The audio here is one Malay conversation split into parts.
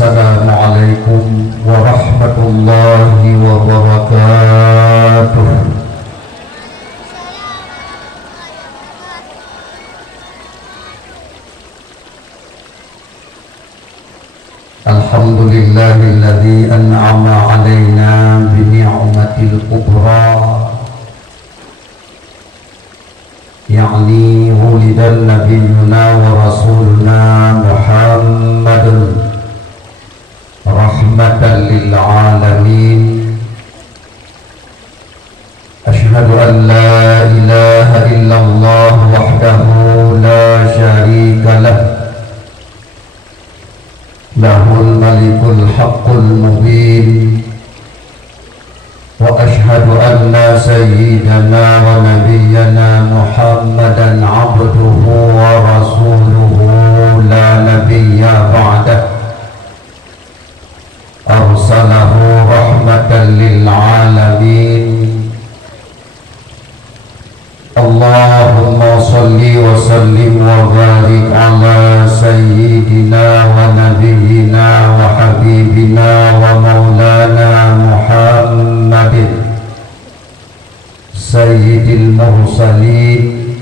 Assalamualaikum warahmatullahi wabarakatuh. Alhamdulillahilladzi an'ama alaina bini'matil kubra, ya'ni wulidan nabiyyuna wa rasuluna Muhammadun rahmatan lil alamin. Asyhadu an la ilaha illallah wahdahu la syarika lah, lahul malikul haqqul mubin. Wa asyhadu anna sayyidana wa nabiyyana Muhammadan abduhu wa rasuluhu la nabiyya ba'dah, arsalahu rahmatan lil alamin. Allahumma salli wa sallim wa barik ala sayyidina wa nabiyyina wa habibina wa maulana Muhammadin sayyidil mursalin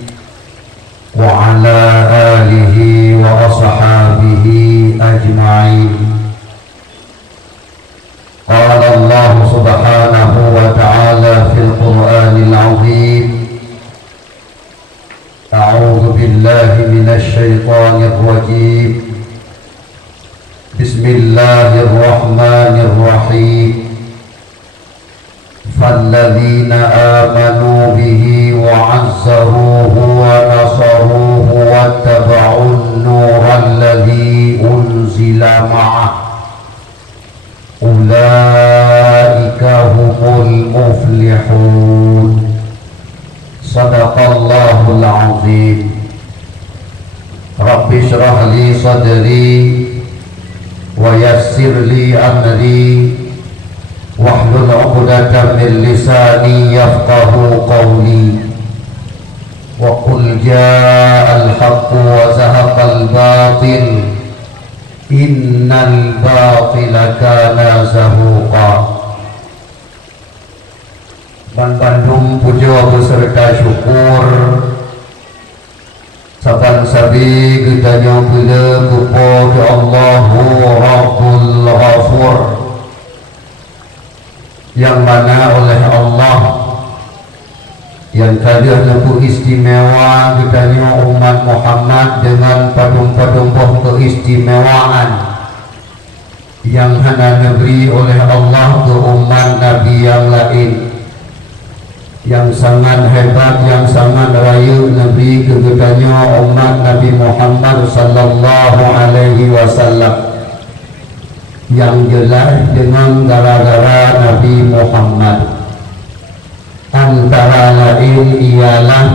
wa ala alihi wa ashabihi ajma'in. Qala Allah subhanahu wa ta'ala fil Qur'anil 'azim, A'udzu billahi minasy syaithanir rajim. Bismillahirrahmanirrahim. Falladzina amanu bihi wa 'azzaruhu wa nasaruhu wattaba'un nural ladzi unzila ma'ah, ulaika humul muflihun. Sadaqallahul azim. Rabbi shrah li sadri wa yassir li amri wahlul 'uqdatam min lisani yafqahu qawli. Wa qul ja'al haqqu wa zahaqal batil, innal batila kana zahuqa. Bandung puja beserta syukur saban sabi kita nyobila kepada Allahu Rabbul Ghafur, yang mana oleh Allah yang kaya lebih istimewa kitanya umat Muhammad dengan padung-padung keistimewaan yang hanya diberi oleh Allah ke umat Nabi yang lain, yang sangat hebat, yang sangat raya Nabi kegedanya umat Nabi Muhammad sallallahu alaihi wasallam, yang jelas dengan gara-gara Nabi Muhammad. Antara lain ialah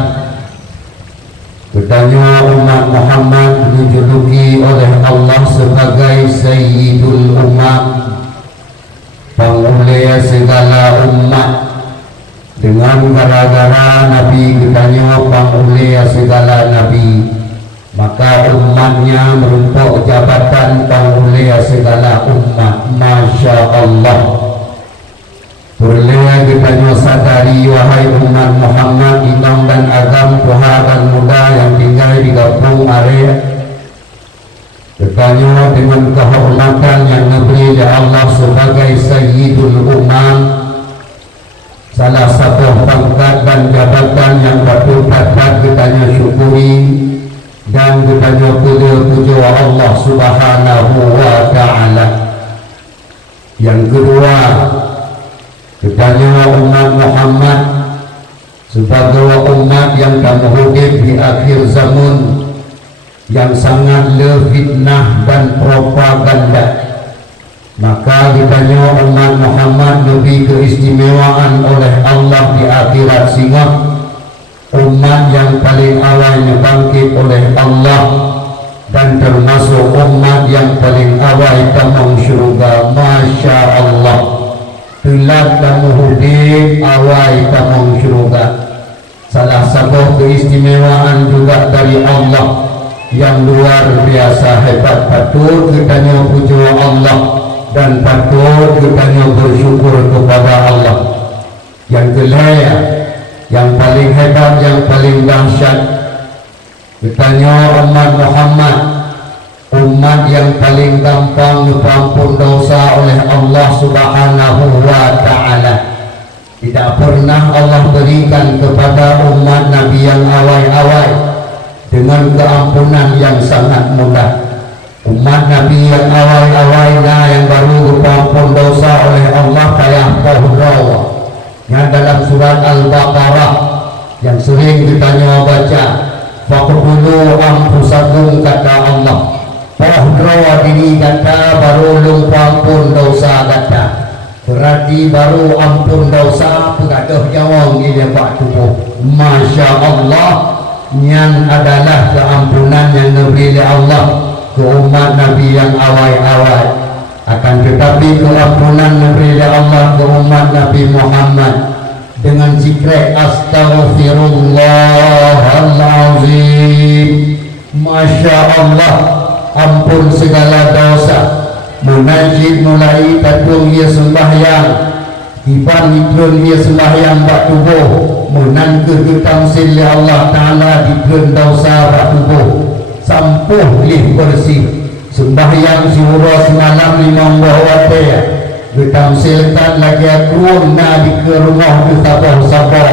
katanya umat Muhammad dijuluki oleh Allah sebagai Sayyidul Ummah, pengulia segala umat. Dengan gara-gara Nabi katanya pengulia segala Nabi, maka umatnya merupakan jabatan pengulia segala umat. Masya Allah. Boleh kita sadari wahai umat Muhammad, imam dan agam, tua dan muda yang tinggal di kampung area, katanya dengan kehormatan yang diberi oleh Allah sebagai Sayyidul Ummah, salah satu pangkat dan jabatan yang patut kitanya syukuri dan kitanya puja Allah subhanahu wa ta'ala. Yang kedua, kitanya umat Muhammad sebagai umat yang akan hidup di akhir zaman, yang sangat fitnah dan propaganda. Maka ditanya umat Muhammad lebih keistimewaan oleh Allah di akhirat, sehingga umat yang paling awalnya bangkit oleh Allah dan termasuk umat yang paling awal tamang syurga. Masya Allah. Tulat tamu hudib awal tamang syurga. Salah satu keistimewaan juga dari Allah yang luar biasa hebat. Patut kita puji Allah dan patut kita bersyukur kepada Allah. Yang kelaya, yang paling hebat, yang paling dahsyat, kita umat Muhammad, umat yang paling gampang diampun dosa oleh Allah Subhanahu wa Ta'ala. Tidak pernah Allah berikan kepada umat Nabi yang awal-awal dengan keampunan yang sangat mudah. Umat Nabi yang awal-awal yang baru diampun dosa oleh Allah kayak Fahrawa yang dalam surat Al-Baqarah yang sering kita baca, faqtulu anfusakum, kata Allah. Fahrawa ini kata baru ampun dosa kata. Berarti baru ampun dosa pegaduh jawang ini waktu tubuh. Masya Allah, yang adalah keampunan yang diberi Allah ke umat Nabi yang awal-awal. Akan tetapi keampunan diberi Allah ke umat Nabi Muhammad dengan zikir astaghfirullahalazim. Masya Allah, ampun segala dosa. Munajid mulai tatung ia sembahyang, iban ikrun ia sembahyang bak tubuh, munan ketamsil Allah Ta'ala dikrun dosa bak tubuh, sampuh lih bersih sembahyang syurah semalam limang bahwataya ketamsilkan lagi akrun na di ke rumah di sabah-sabah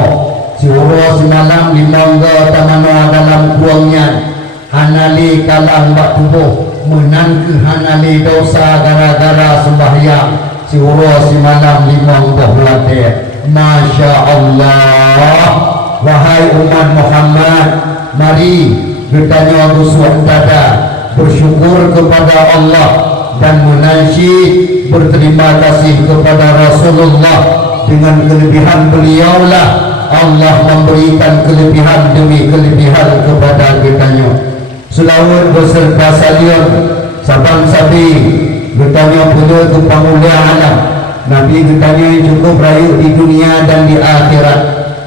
syurah semalam limang tamanoa dalam kuangnya hanali kalang bak tubuh menang ke hanali dosa gara-gara sembahyang syurah semalam limang bahwataya. Masya Allah, wahai umat Muhammad, mari bertanya bersuah dada, bersyukur kepada Allah dan menasyid berterima kasih kepada Rasulullah. Dengan kelebihan beliaulah Allah memberikan kelebihan demi kelebihan kepada kitanya. Selawat beserta salian sabang sabi bertanya pula ke pemulia alam Nabi bertanya yang cukup rayu di dunia dan di akhirat,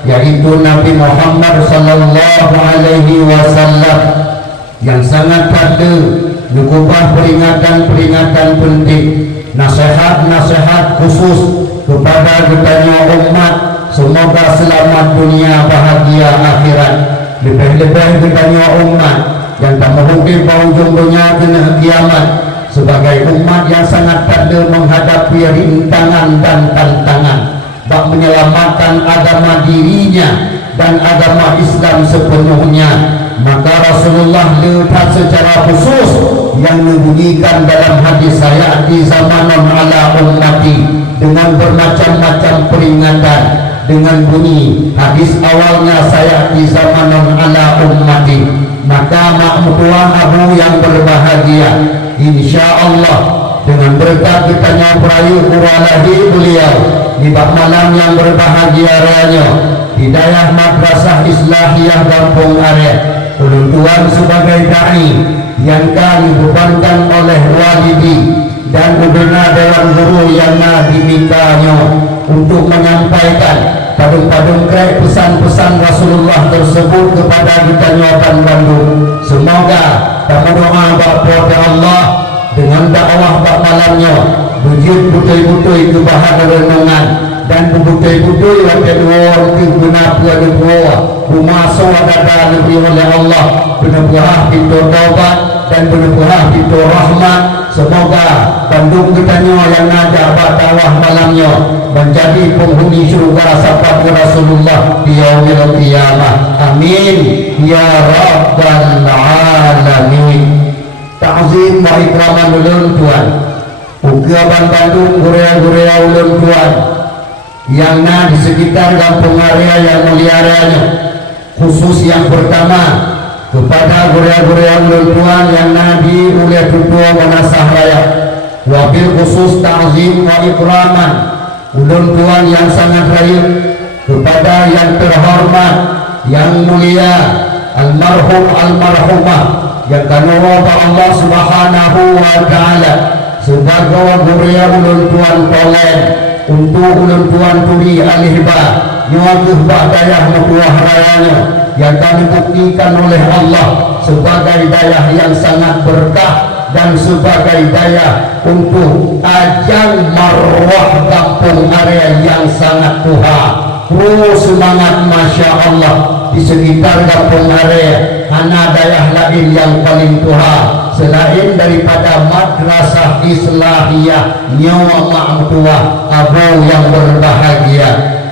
yaitu Nabi Muhammad sallallahu alaihi wasallam yang sangat pada mengubah peringatan-peringatan penting, nasihat-nasihat khusus kepada kitanya umat, semoga selamat dunia bahagia akhirat. Lebih-lebih kitanya umat yang tak mungkin penghujung dunia kena kiamat sebagai umat yang sangat pada menghadapi rintangan dan tantangan bak menyelamatkan agama dirinya dan agama Islam sepenuhnya. Maka Rasulullah letak secara khusus yang membunyikan dalam hadis saya di zamanon ala ummati dengan bermacam-macam peringatan dengan bunyi hadis awalnya saya di zamanon ala ummati. Maka makmutuah abu yang berbahagia, insya Allah dengan berkat kitanya perayu kuralahi beliau di bak malam yang berbahagia raya Hidayah Madrasah Islahiyah Kampung Arya, ulun tuan sebagai da'i yang kami bebankan oleh walidi dan ubena dewan guru yang dimintanya untuk menyampaikan padung-padung krek pesan-pesan Rasulullah tersebut kepada kita nyoban Bandung. Semoga kami doa kepada Allah dengan dakwah bak malamnya wujud butai-butai kebahagiaan renungan dan butai-butai wakil luar guna pua-pua bumaso dada lebih oleh Allah benar-benar pintu taubat dan benar-benar pintu rahmat. Semoga Bandung kitanya yang ada batawah malamnya menjadi penghuni syurga sahabat Rasulullah di yaumil qiyamah. Amin ya rabbal alamin. Ta'zim wa ikraman ulun tuan ugaban Bandung gurea-gurea ulun tuan yang di sekitar kampung area yang muliaranya, khusus yang pertama kepada gurea-gurea ulun tuan yang di oleh Ketua Manasah Raya, wabil khusus ta'zim wa ikraman ulun tuan yang sangat raya kepada yang terhormat yang mulia almarhum almarhumah yang kanwa Allah Subhanahu wa Ta'ala sebagai gurea ulun tuan Polen untuk ulun tuan tuli alihba nyawa dayah mutuah rayanya yang kami buktikan oleh Allah sebagai daya yang sangat berkah dan sebagai daya untuk ajang marwah kampung area yang sangat tua. Terus semangat, Masya Allah. Di sekitar kampung area hanya daya lain yang paling tua selain daripada Madrasah Islahiyah Nyawa Ma'mutuah Abu yang berbahagia.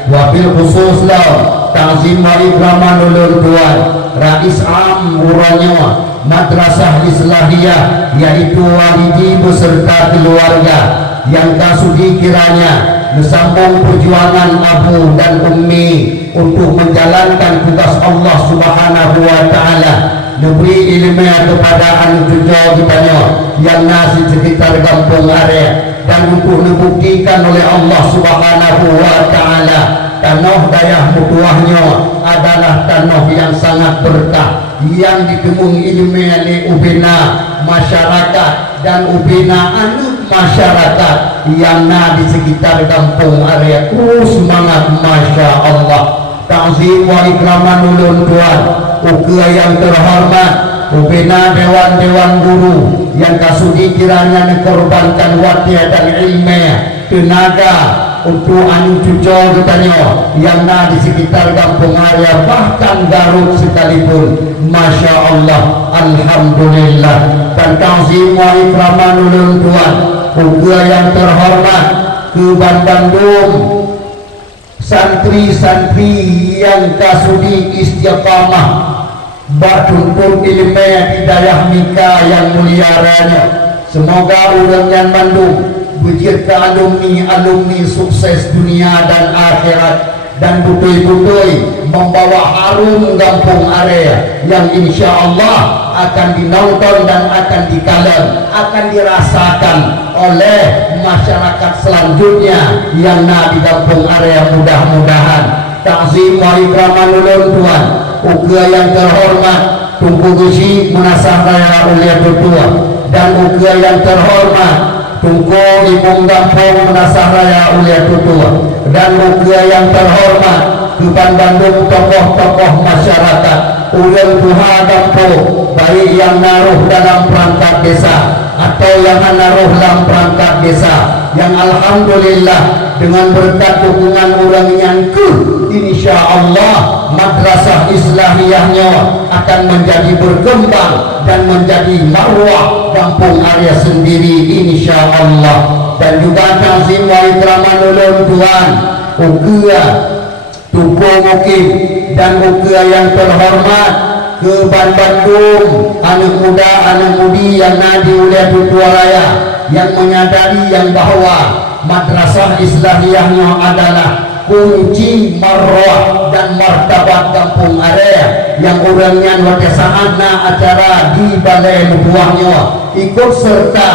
Wabil khusus lah Ta'zim wa ikraman ulun tuan Rais Am Buranyawa Madrasah Islahiyah, yaitu walidi beserta keluarga yang kasudi kiranya bersambung perjuangan abu dan ummi untuk menjalankan tugas Allah Subhanahu wa taala, memberi ilmu kepada anak cucu kita yang nasi sekitar kampung area, dan untuk membuktikan oleh Allah Subhanahu wa taala tanah dayah mutuahnya adalah tanah yang sangat berkah, yang ditemung ilmu oleh ubina masyarakat dan ubina anu masyarakat yang di sekitar kampung area. Semangat, Masya Allah. Ta'zim wa ikraman ulun tuan uga yang terhormat ubina dewan-dewan guru yang kasudi kiranya dikorbankan waktu dan ilmu tenaga untuk anu cucu katanya yang di sekitar kampung area bahkan Garut sekalipun. Masya Allah, Alhamdulillah. Dan ta'zim wa ikraman ulun tuan uga yang terhormat ke Bandung santri-santri yang kasudi istiqamah batuntun ilmu hidayah mika yang muliaranya. Semoga urangnya Bandung bujir ke alumni sukses dunia dan akhirat, dan butui-butui membawa harum kampung area yang insya Allah akan dinonton dan akan dikalam, akan dirasakan oleh masyarakat selanjutnya yang di kampung area. Mudah-mudahan. Ta'zim wa ikraman ulun tuan uga yang terhormat Tunku Gusi Munasah Raya Ulia Tutua, dan uga yang terhormat Tunku Ibung Kampung Munasah Raya Ulia Tutua, dan uga yang terhormat Tuban Bandung tokoh-tokoh masyarakat ulun tuha kampung, baik yang naruh dalam perangkat desa atau yang naruh dalam perangkat desa, yang alhamdulillah dengan berkat dukungan orang yang insya Allah Madrasah Islahiyahnya akan menjadi berkembang dan menjadi marwah kampung area sendiri insya Allah. Dan juga ta'zim wa ikraman ulun tuan uga Tuku Mukim dan uga yang terhormat ke Bandung anak muda anak mudi yang di Ulia Tutua Raya yang menyadari yang bahwa Madrasah Islahiyahnya adalah kunci marwah dan martabat kampung area, yang orangnya pada saatnya acara di balai buahnya ikut serta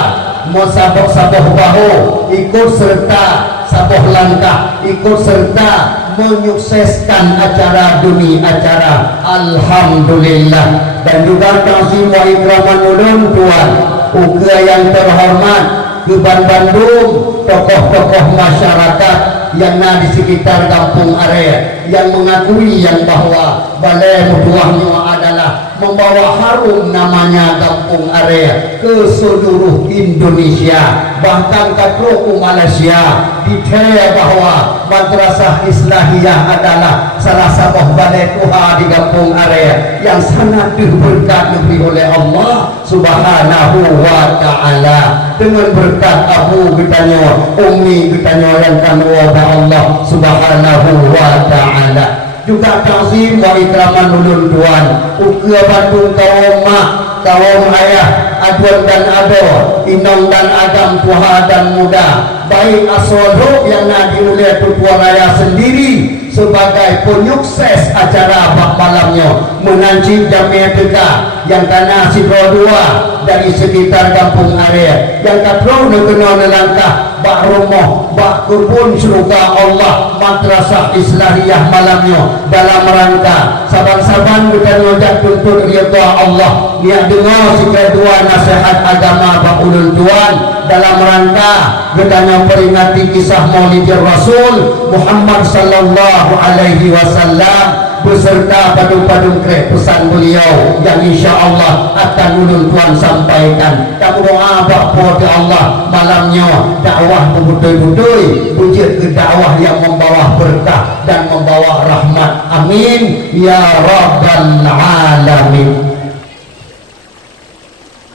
mesabok-sabok bahu, ikut serta saboh langkah, ikut serta menyukseskan acara demi acara. Alhamdulillah. Dan juga ta'zim wa ikraman ulun tuan uga yang terhormat ke Bandung tokoh-tokoh masyarakat yang di sekitar kampung area yang mengakui yang bahwa balai mutuahnya adalah membawa harum namanya kampung area ke seluruh Indonesia, bahkan ke Malaysia. Dikira bahwa Madrasah Islahiyah adalah salah satu balai tuha di kampung area yang sangat diberkati oleh Allah Subhanahu wa ta'ala, dengan berkat abu kitanya ummi kitanya yang kanu Allah Subhanahu wa ta'ala. Juga ta'zim wa ikraman ulun tuan uga Bandung kaum mak kaum ayah aduan dan ado inong dan adam tuha dan muda, baik asodok yang di Ulia Tutua Raya sendiri sebagai penyukses acara bak malamnya mengancik jamiah teka yang tanah sidro dua dari sekitar kampung area yang katrau nekena nelangkah bak rumah bak kebun surga Allah Madrasah Islahiyah malamnya dalam rangka saban-saban kita ngajak tuntut rida Allah niat dengar sikap dua nasihat agama bak ulun tuan dalam rangka kita memperingati kisah Maulid Rasul Muhammad sallallahu alaihi wasallam beserta padung-padung krek pesan beliau yang insya Allah akan ulun tuan sampaikan. Kamu doa apa ke Allah malamnya dakwah berbudoi-budoi, wujud ke dakwah yang membawa berkah dan membawa rahmat. Amin ya rabbal alamin.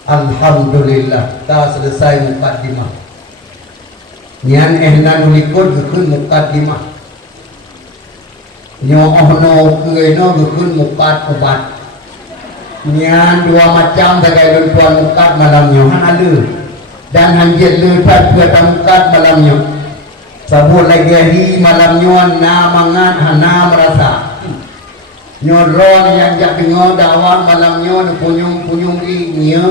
Alhamdulillah, kita selesai mukaddimah. Nian ehna nulikut gekun mukaddimah. Nyo ohno keno gekun mukat obat. Nian dua macam sebagai tuan mukat malamnya hanalu dan hanjit lepat buat mukat malamnya. Sabut lagi hari malamnya na mangan hana merasa. Nyoron yang jak dengar dakwah malamnya punyung-punyung nya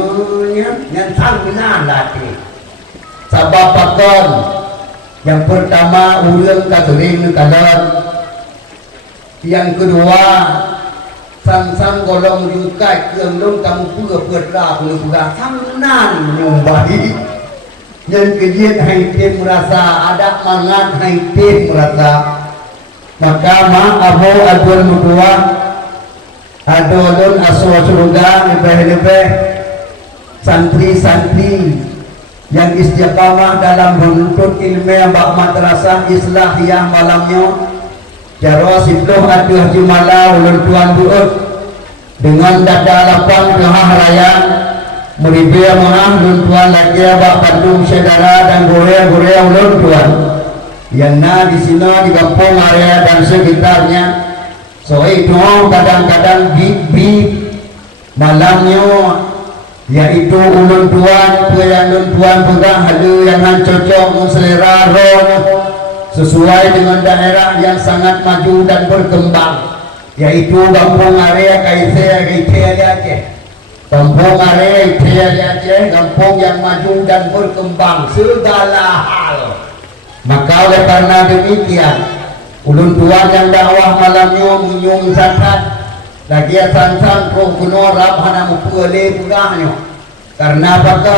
yang sangat latih. Sabab pakon yang pertama ulun kasering kalan. Yang kedua sang golong jukai keung long kamu pura pura sangan nyumbai. Yang kejian haitim merasa ada mangan haitim merasa. Maka abu adul mudua adulun aswa surga lebih santri-santri yang istiqamah dalam menuntut ilmu yang bak madrasah islahiyah malamnya jaro siploh aduh jumala ulun tuan buut dengan dada lapang kehah raya meribia maaf ulun tuan lagi bak pandung saudara dan gorea ulun tuan yang di sini di kampung area dan sekitarnya. So itu kadang-kadang big malamnya yaitu ulun tuan pegang hadu yang cocok selera roh sesuai dengan daerah yang sangat maju dan berkembang, yaitu kampung area Kaisar Aceh. Kampung area Aceh, kampung yang maju dan berkembang segala hal. Maka oleh karena demikian ulun tuan yang dakwah malamnya menyung sangat lagi sansan pro kuno rap hana mupule pugahnya. Karena apa?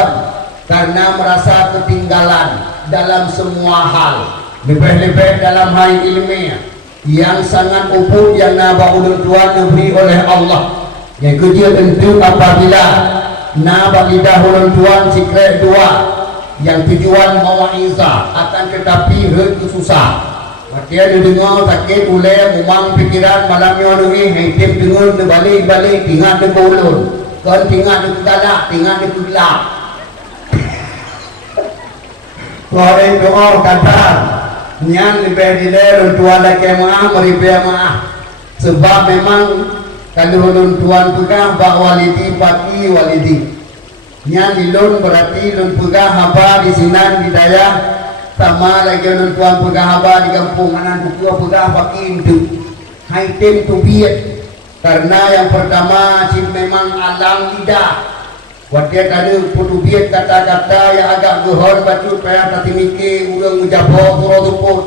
Karena merasa ketinggalan dalam semua hal, lebih-lebih dalam hal ilmiah yang sangat uput yang naba ulun tuan diberi oleh Allah. Yang kecil tentu apabila naba lidah ulun tuan sikret dua yang tujuan mau'izah akan tetapi itu susah. Makia didengar sakit ulai memang pikiran malamnya ni hitim dengar balik tinggal di ulun kan tinggal di galak tinggal di gelap. Korang doa kata yang lebih dilai tuan lagi maaf meribia maaf sebab memang kalau ulun tuan pegang bak walidi pagi walidi yang dilun berarti lun pegang haba di sinan di daya sama lagi lun tuan pegang haba di kampung anan bukua pegang pakin tu haitim tu biat karena yang pertama si memang alang lidah watia kada putu biat kata-kata yang agak gehor batu payah tati mikir urang menjabok pura tuput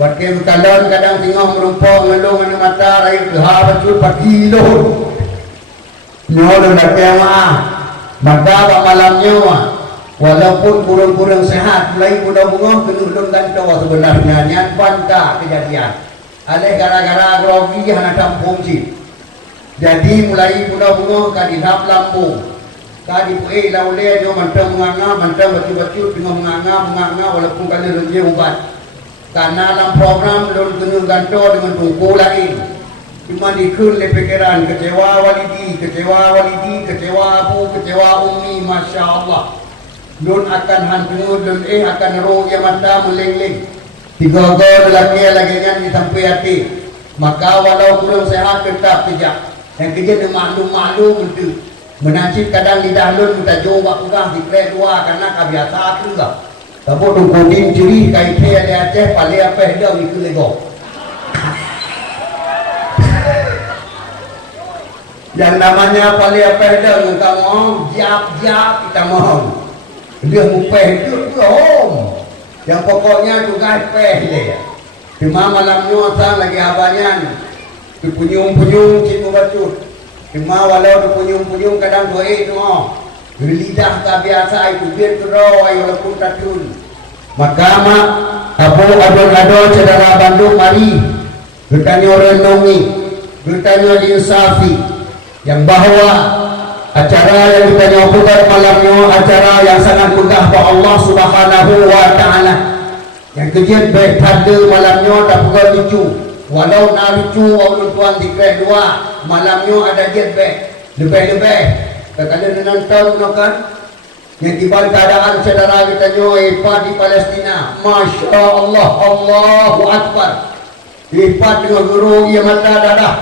watia berkalon kadang tengah merumpok ngelung anu mata raih gehar batu pagi lor nyolong laki maaf. Maka malamnya walaupun kurang-kurang sehat mulai mudah bunga kenulun gantawa sebenarnya nyan banta kejadian alih gara-gara grogi hana tampung si jadi mulai mudah bunga kadihap lambung kadipu'i laule nyo mantang batu-batu dengan menganga walaupun kali rezeki ubat karena dalam program lun kenul gantawa dengan tungku lain cuma dikun le pikiran kecewa walidi, kecewa abu, kecewa umi, masya Allah. Lun akan hantu, lun akan roh yang mata meleng-leng. Tiga gol lagi kan disampai hati. Maka walau kurang sehat tetap tidak. Yang kerja dia maklum itu. Menasib kadang lidah lun minta jawab pegang di play dua karena kebiasaan juga. Tapi tu kodin ciri kait dia Aceh paling apa dia ikut lego. Yang namanya paling peda kita mau jap kita mau dia mupeh itu om yang pokoknya juga peh dia cuma malamnya sang lagi abanya dipunyung-punyung cipu batu cuma walau dipunyung-punyung kadang doa no lidah tak biasa itu biar terau ayo lepun tatun maka mak abu adon-adon saudara Bandung mari kita nyorenongi bertanya insafi yang bahwa acara yang kita buat malamnya acara yang sangat megah bagi Allah Subhanahu wa taala. Yang kejadian baik pada malamnya tak bukan lucu. Walau nak lucu orang tuan dikira dua malamnya ada jet baik lebih-lebih. Kadang-kadang nonton kan yang tiba keadaan saudara kita hebat di Palestina. Masya Allah, Allahu Akbar. Hebat dengan guru ia mata darah.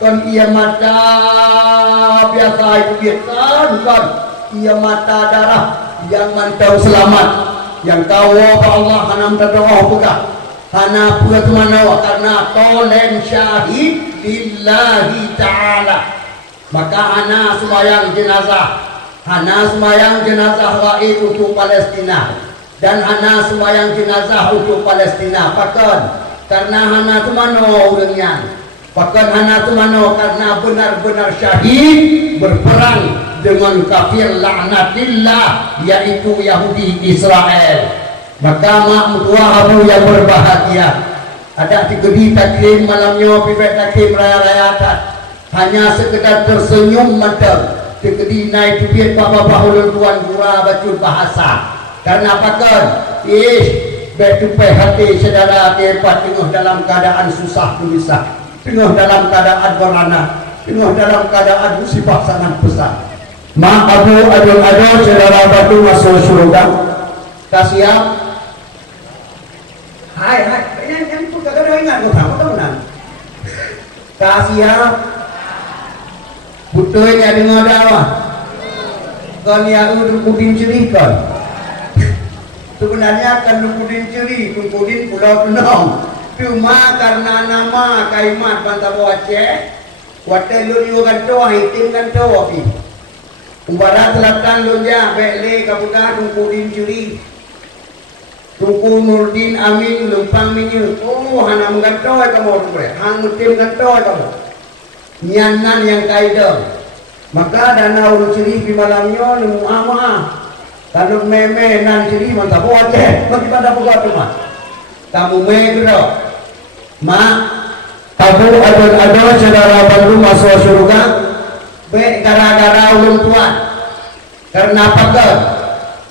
Kan ia mata biasa itu biasa bukan. Ia mata darah yang mantau selamat. Yang kau Allah hanam terdoa buka. Hana pula tu mana karena tolen syahid lillahi ta'ala. Maka hana sembahyang jenazah, hana sembahyang jenazah gaib untuk Palestina, dan hana sembahyang jenazah untuk Palestina. Pakan karena hana tu mana orangnya, pakan hana tu mana karena benar-benar syahid berperang dengan kafir laknatillah, yaitu Yahudi Israel. Maka mak mutua abu yang berbahagia ada digedi taklim malamnya pibet taklim raya-raya hanya sekedar tersenyum mata digedi naik pibet bapa-bapa ulun tuan gura bacul bahasa karena apakah betupai hati saudara keempat tengah dalam keadaan susah gelisah, tengah dalam keadaan berana, tengah dalam keadaan musibah sangat besar. Mak abu adul saudara batu masuk surga tak siap. Hai, yang tu kadang-kadang ingat kau tahu nak. Tak siap. Betul ni ada dengar dakwah. Kau ni aku kudin ceri kan. Sebenarnya kan kudin ceri, kudin Pulau Penang. Cuma karena nama kaimat Bantabo Aceh, wadah lu juga doa, hitim kan doa pi. Barat selatan lu ja, beli kabukan kudin ceri. Tuku Nurdin Amin lumpang minyu. Oh, hana menggantoy kamu rumah. Hang mutim gantoy kamu. Nyanan yang kaidah. Maka dana urut ciri di malamnya nemu ama. Kalau meme nan ciri mantap aja. Bagi pada buka rumah. Kamu megro. Mak, tabu ada saudara bantu masuk surga. Be gara-gara ulun tuan. Karena apa ke?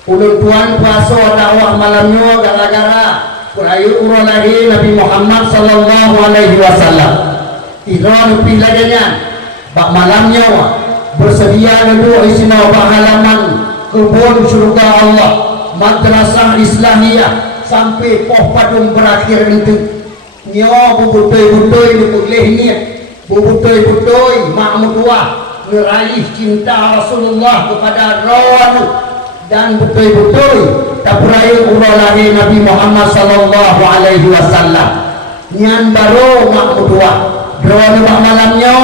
Ulun tuan puasa dakwah malamnya gara-gara kurayu uralahi Nabi Muhammad sallallahu alaihi wasallam. Idron pilajanya bak malamnya bersedia duduk isina halaman kebun surga Allah, madrasah Islamiyah sampai poh padum berakhir itu. Nyo bubutoi-butoi di kuliah ni, bubutoi-butoi makmudwah meraih cinta Rasulullah kepada rawan dan betul-betul tabraya uralahi Nabi Muhammad sallallahu alaihi wasallam. Nyan baru makmudwah drawan malamnya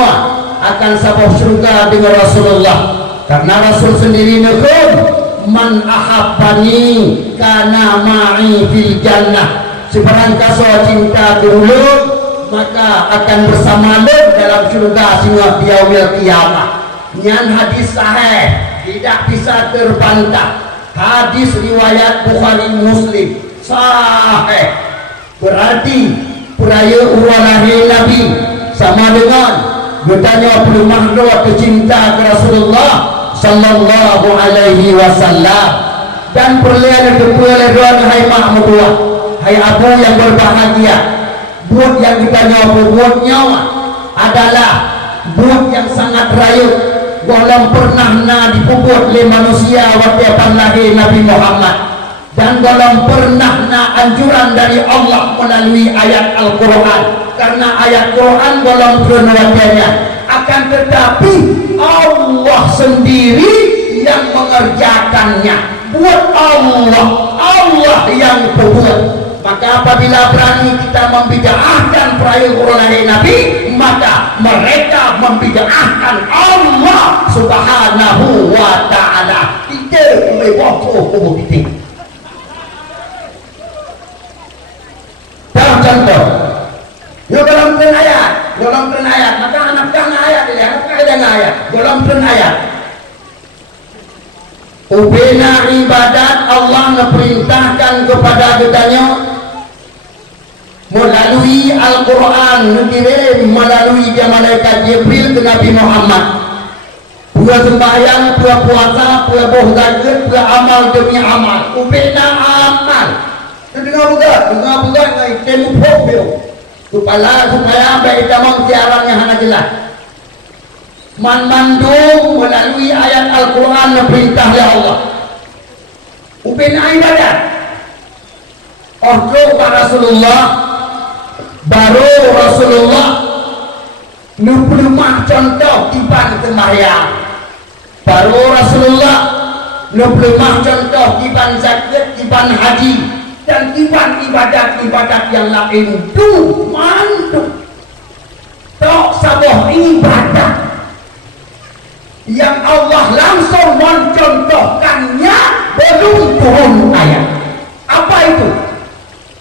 akan sabah surga dengan Rasulullah. Karena Rasul sendiri nekum man ahabbani kana ma'i fil jannah. Sebarang kaso cinta dulu maka akan bersama dalam surga sehingga yaumil qiyamah. Nyan hadis sahih tidak bisa terbantah. Hadis riwayat Bukhari Muslim sahih. Berarti peraya uralahi Nabi sama dengan bertanya perlu makhluk kecinta ke Rasulullah sallallahu alaihi wasallam. Dan perlian kepualan doa hai mahmudullah, hai abu yang berbahagia. Buat yang ditanya buat nyawa adalah buat yang sangat rayu. Walau pernah dipuput oleh manusia waktu lahir Nabi Muhammad, dan walau pernah anjuran dari Allah melalui ayat Al-Quran. Karena ayat Quran walau pernah akan tetapi Allah sendiri yang mengerjakannya. Buat Allah yang berbuat. Maka apabila berani kita membid'ahkan perayaan Nabi, maka mereka membid'ahkan Allah Subhanahu wa ta'ala. Kita mewakil kubur kita. Dalam contoh, dalam tren ayat, maka anak ayat dia, ayat, dalam tren ayat. Ubena ibadat Allah memerintahkan kepada kitanya melalui Al-Quran dikirim melalui dia malaikat Jibril ke Nabi Muhammad. Pura sembahyang, pura puasa, pura boh zakat, pura amal demi amal. Ubena amal. Dengar buka ngai temu popio. Supaya baik tamang siarannya hana jelas. Mandung melalui ayat Al-Quran perintah oleh Allah. Ubena ibadat. Rasulullah baru Rasulullah nuplemah contoh tiban sembahyang, baru Rasulullah nuplemah contoh tiban zakat, tiban haji, dan tiban ibadat-ibadat yang lain. Tuh mantu tok saboh ibadat yang Allah langsung mencontohkannya belum turun ayat. Apa itu?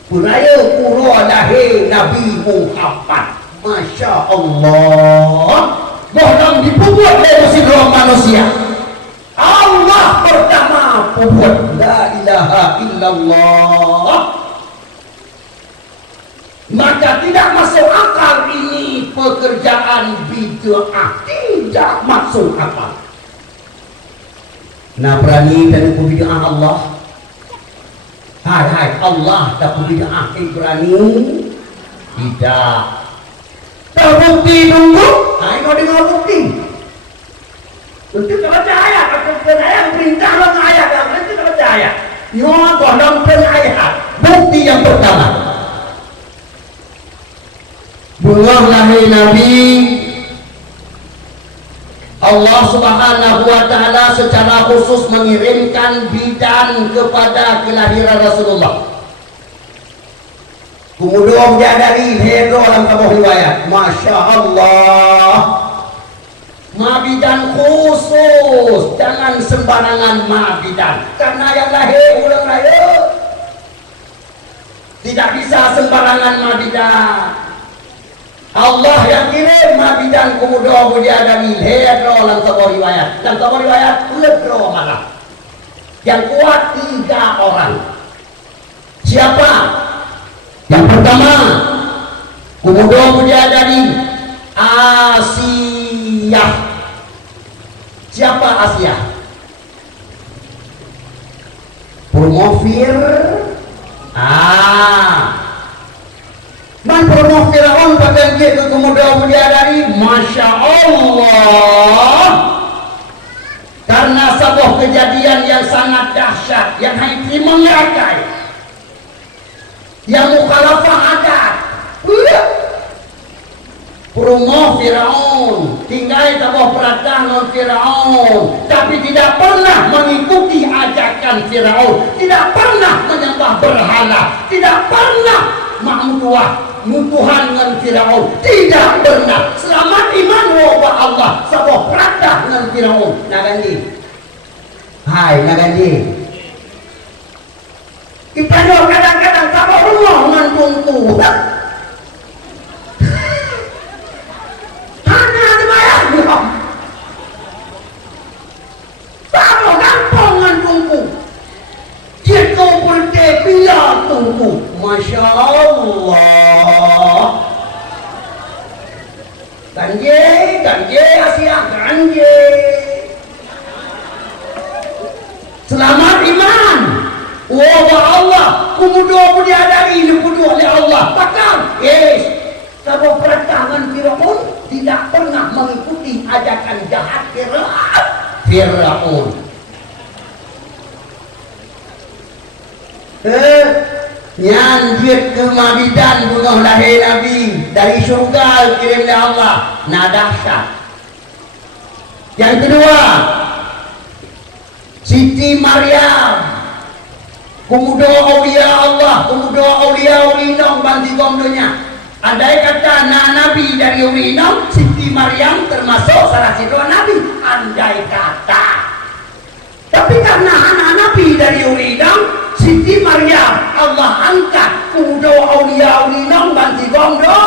Budaya pura lahir Nabi Muhammad. Masya Allah. Mohon dibuat oleh mesin manusia. Allah pertama buat la ilaha illallah. Maka tidak masuk akal ini pekerjaan bid'ah. Tidak masuk akal. Nah berani dan bid'ah Allah. Hai Allah tak bid'ah berani. Tidak. Terbukti dulu. Hai kau dengar bukti. Tentu tak percaya. Kalau percaya perintah orang ayat. Tentu tak percaya. Nyawa kodong ayat. Bukti yang pertama. Buah lahir Nabi. Allah Subhanahu wa Ta'ala secara khusus mengirimkan bidan kepada kelahiran Rasulullah. Kemudian dia dari hero dalam sebuah riwayat. Masya Allah. Mabidan khusus, jangan sembarangan mabidan. Karena yang lahir ulang lahir. Tidak bisa sembarangan mabidan. Allah yang kirim mabidan kemudian dia dari hero dalam sebuah riwayat. Dalam sebuah riwayat lebro malah. Yang kuat 3 orang. Siapa? Yang pertama, kemudian dia dari Asia. Siapa Asia? Promofir. Man promo Firaun pakai dia ke kemudian dia dari Masya Allah. Karena sebuah kejadian yang sangat dahsyat yang haiti mengakai, yang mukhalafah adat. Promo Firaun tinggal sebuah perintah non Firaun, tapi tidak pernah mengikuti ajakan Firaun, tidak pernah menyembah berhala, tidak pernah mutuhan dengan Firaun, tidak pernah. Selamat iman wa Allah sebuah perintah dengan Firaun. Nagandi. Hai nagandi. Kita juga kadang-kadang sama rumah dengan tungku. Hanya dibayar. Sama gampang dengan tungku. Jika bertepiya tungku. Masya Allah. Ganje Asia, ganje. Selamat iman. Wabah Allah. Kemudian diadari dipuduh oleh Allah. Bahkan, sebuah pertangan Firaun tidak pernah mengikuti ajakan jahat Firaun. Nyanjir ke mabidan bunuh lahir Nabi dari syurga kirim oleh Allah. Nadahsyat. Yang kedua, Siti Maryam. Kemudian awliya Allah, kemudian awliya Urinong banti gomdonya. Andai kata Nabi dari Urinong, Siti Maryam termasuk salah satu Nabi. Andai kata. Tapi karena anak Nabi dari Urinong, Siti Maryam Allah angkat kudo awliya ulinong banti gondo.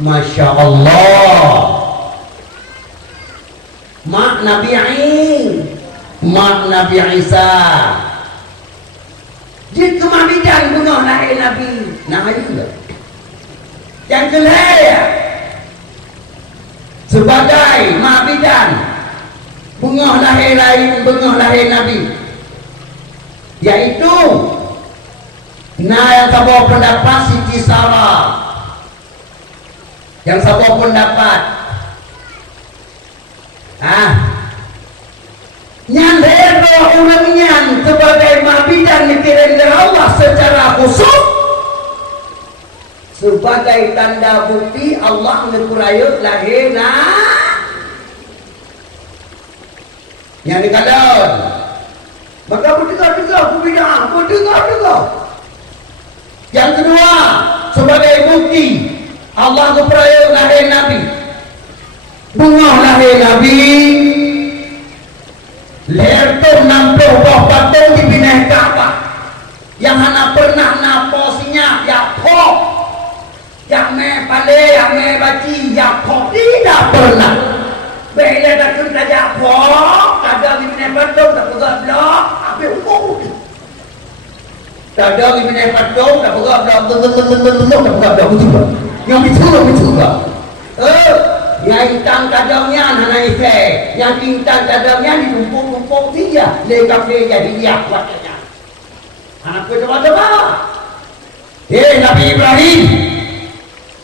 Masya Allah. Mak Nabi Mak Nabi Isa. Jika kemabidan bunuh lahir Nabi. Nah juga. Yang kelima, sebagai mabidan bengah lahir lain, bengah lahir Nabi, yaitu yang sabar pendapat Siti Sarah, yang sabar pendapat nyan dua orang nyan sebagai mabidan dikirim oleh Allah secara khusus sebagai tanda bukti Allah mengurai lahir yang dikatakan. Maka berdengar-dengar pembinaan, berdengar-dengar. Yang kedua, sebagai bukti Allah mengurai lahir Nabi, bunga lahir Nabi, leher tu nampil bawah patung di binah Kaabah yang hana pernah naposinya ya kok ya me pale ya me baci ya kok tidak pernah bila dah kena ya kok ada di binah patung tak bergerak blok ambil hukum tak ada di binah patung tak bergerak blok tak bergerak blok betul yang betul yang hitam kadangnya hana ife, yang bintang kadangnya ditumpuk-tumpuk dia, le kafe jadi dia kuatnya. Anak coba-coba.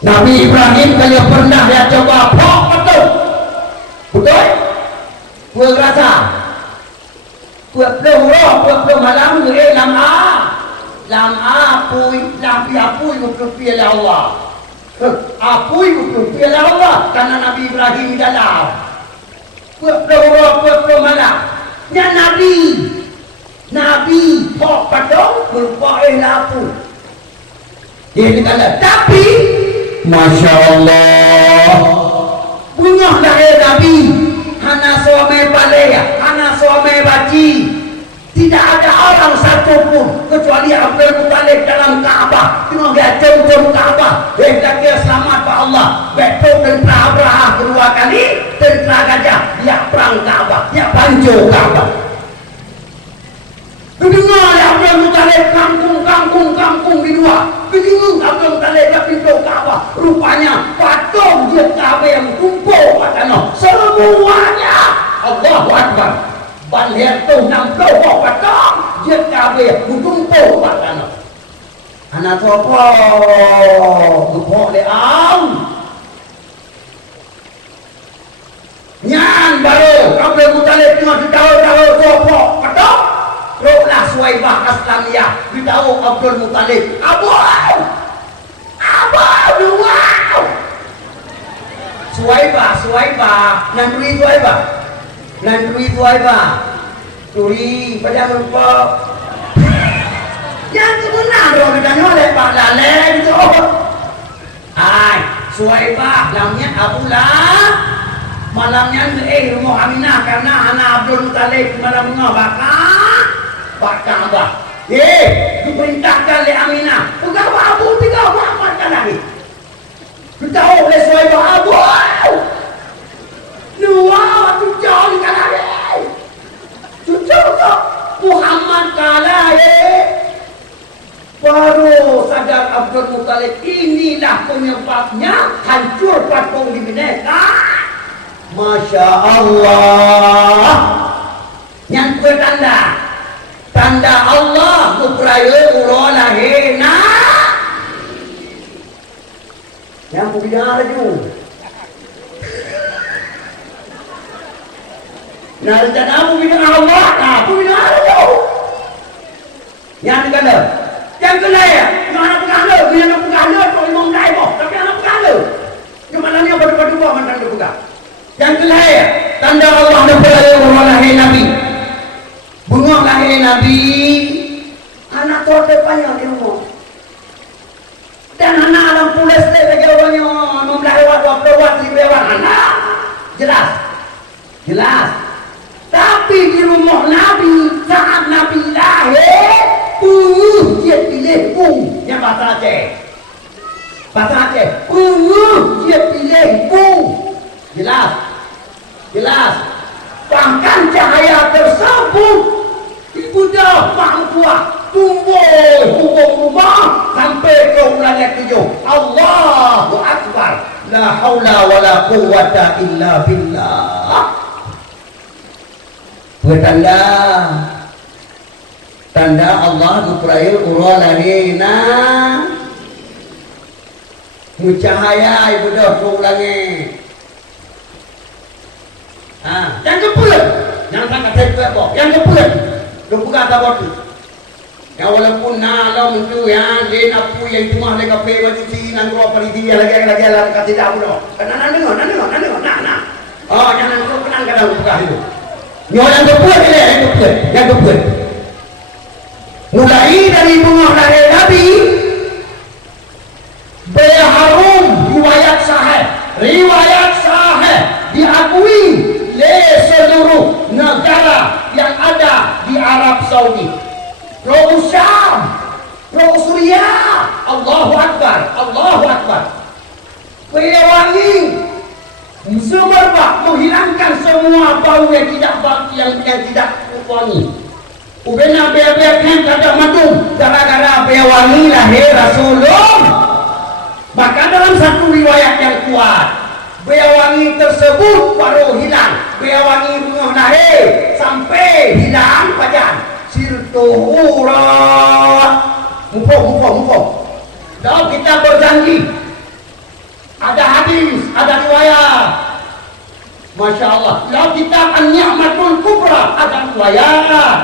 Nabi Ibrahim kalau pernah dia coba pok betul. Betul? Kue rasa. Kue peluk malam lama pui mukti Allah. Apui betul piala Allah karena Nabi Ibrahim dalam puak mana nya Nabi pok padong berupa lapu dia dikata tapi Masya Allah bunga lahir Nabi hana suami palea hana suami baci tidak ada orang satupun kecuali Abdul Muttalib dalam Kaabah. Tengok dia jom Kaabah. Dia selamat pada Allah. Betul tentera Abraha kedua kali, tentera gajah dia perang Kaabah, dia pancur Kaabah. Dengar dia Abdul Muttalib kampung di dua. Bingung Abdul Muttalib dia pintu Kaabah. Rupanya patung dia Kaabah yang kumpul kat sana. Semuanya Allahu Akbar. Balik tu nampau bawa patang dia kabeh kumpul kat sana. Anak tu apa? Gepok dia nyan baru Abdul Muttalib tengah tahu gepok patang. Ruklah Suwaibah Aslamiyah beritahu Abdul Muttalib, Abah wow. Suwaibah nanduri Suwaibah turi pada lupa yang kemenang dong kita oleh Pak Lale gitu. Suwaibah lamnya Abulah malamnya rumah Aminah karena anak Abdul Muttalib malam Pak Kaabah diperintahkan oleh Aminah pegawai Abu 3 kan lagi beritahu oleh Suwaibah Abu dua cucuk di kalah cucuk tak Muhammad kalah baru sadar Abdul Muttalib inilah penyebabnya hancur patung di Bineka. Masya Allah yang tanda Allah kupraya urona hena yang bicara juga nah dan aku bilang Allah aku bilang Allah yang dikata yang kelaya mana pengalu bila pengalu kalau imam daimo tapi anak pengalu cuma nanya berdua mantan dibuka yang kelaya tanda Allah berperaya lahir Nabi bunga lahir Nabi anak tua depannya di rumah dan anak alam pulas lagi orangnya memlahirkan waktu di bawah anak jelas tapi di rumah Nabi saat Nabi lahir dia pilih yang bahasa Aceh dia pilih jelas bahkan cahaya tersebut ibu dah tumbuh hukum rumah sampai ke bulan yang 7 Allahu La haula wala quwwata illa billah. Bertanda tanda Allah nukrail uralana mucahaya ibu dah ulangi. Yang kepulat yang tak kata itu apa? Yang kepulat kepulat apa tu? Ya walaupun nalau mentu ya lain apa yang cuma mereka pay baju si nang keluar pada dia lagi lah kata tidak apa karena dengar nah oh jangan kau kenal kadang buka itu yang kepulat ini yang kepulat mulai dari bunga lahir Nabi berharum riwayat sahih diakui oleh seluruh negara yang ada di Arab Saudi. Pulau Syam, Pulau Suriah, Allahu Akbar. Wangi, semerbak menghilangkan semua bau yang tidak wangi. Ubena bea kada madum gara-gara bea wangi lahir Rasulullah. Maka dalam satu riwayat yang kuat, bea wangi tersebut baru hilang. Bea wangi bunga lahir sampai hilang pajan. Sirtuhura mumpung dan kita berjanji ada hadis, ada riwayat Masya Allah lalu kita akan ni'matul kubra ada riwayat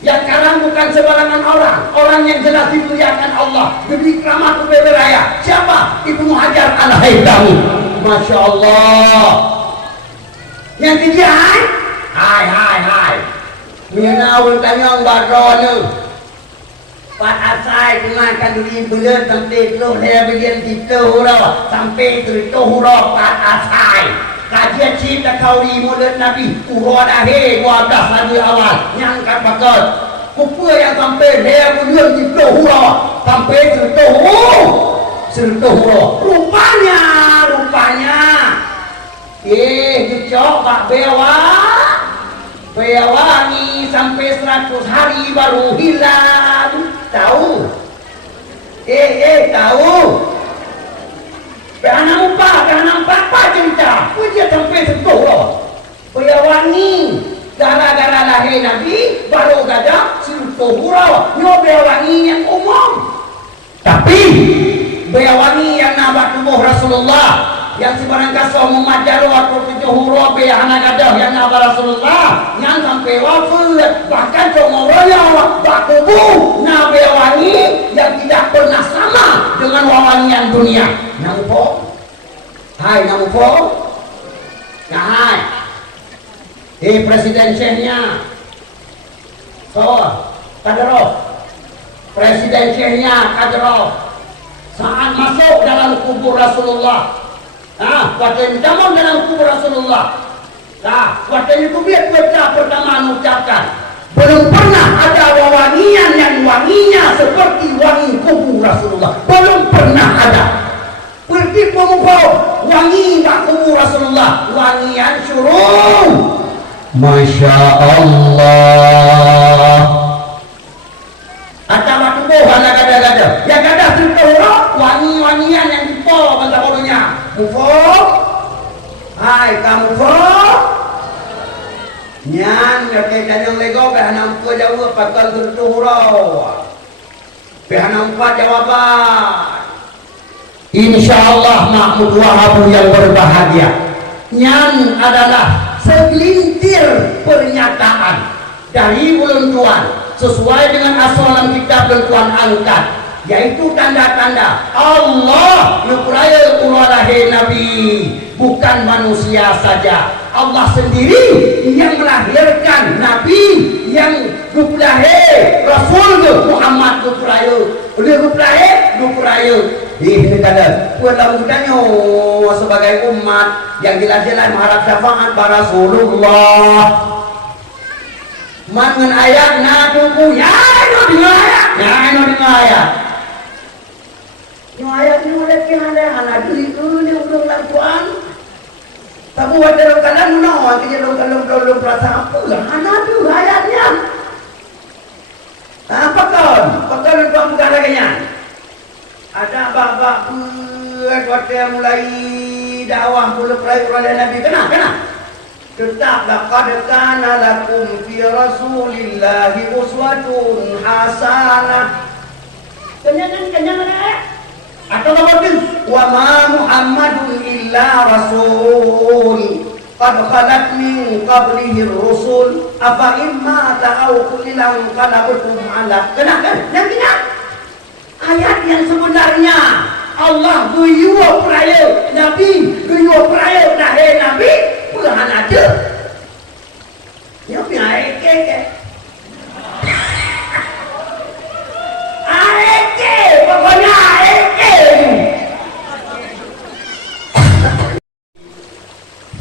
yang sekarang bukan sebarangan orang yang jelas dimuliakan Allah diberi keramat beraya. Siapa? Ibnu Hajar Al-Haytami. Masya Allah yang tiga hai Minawul kanyang barone Pat asai dengarkan duri belut sampai keluh dia bagian kita hurau sampai terituh hurau pat asai kajian cinta kauri mulut Nabi urau dahir 12 hari awal nyangkat bakal kupu yang sampai dia bagian kita hurau sampai terituh hurau rupanya dicok bak bea wangi sampai 100 hari baru hilang. Tahu? Tahu? Bea nampak apa cerita? Dia sampai sentuh loh. Bea wangi gara-gara lahir Nabi baru gada sentuh loh. Nyo bea wangi yang umum. Tapi bea wangi yang nabak tubuh Rasulullah yang sebarang kasau memajar waktu 7 huruf anak gadah yang nabar Rasulullah yang sampai wafat bahkan congoronya bakubu nabi wangi yang tidak pernah sama dengan wawangian dunia. Nampo nah hai presidensialnya Kadyrov presidensialnya Kadyrov saat masuk dalam kubur Rasulullah waktu zaman dalam kubur Rasulullah. Waktu itu dia pertama mengucapkan belum pernah ada wangian yang wanginya seperti wangi kubur Rasulullah. Belum pernah ada. Seperti pemumpau wangi bak kubur Rasulullah. Wangian syurum. Masya Allah. Ada waktu bohong gada-gada. Yang gada cerita wangi-wangian yang dibawa bangsa bodohnya. Mufo, hai kamu fo, nyan nyokai kanyang lego behanam ko jauh pakal tertuhurau, behanam ko jawaban. Insyaallah Mahmud Wahab yang berbahagia. Nyan adalah segelintir pernyataan dari ulun tuan sesuai dengan asalan kitab dan tuan angkat. Yaitu tanda-tanda Allah nukraya ulalahi Nabi bukan manusia saja. Allah sendiri yang melahirkan Nabi yang nukraya Rasul Muhammad nukraya ini kata pulang bukannya sebagai umat yang jelas-jelas mengharap syafaat para Rasulullah mangan ayat na tuku ya no dengan ayat ayat ni boleh kena anak dulu ni belum lakukan. Tapi wajar kanan no, kita belum perasa apa lah. Anak tu ayatnya. Apa kau? Pakal itu bukan lagi nya. Ada bapa waktu mulai dakwah pula perayaan Nabi kena. Tetap laqad kana lakum fi Rasulillahi uswatun hasanah. Kenyangan atau apa wa ma Muhammadun illa rasul qad khalat min qablihi rusul afa imma ta'aw kulilang qalabtum ala kena ayat yang sebenarnya Allah guyuh peraya Nabi guyuh peraya Nabi pulahan ada yang aike pokoknya aike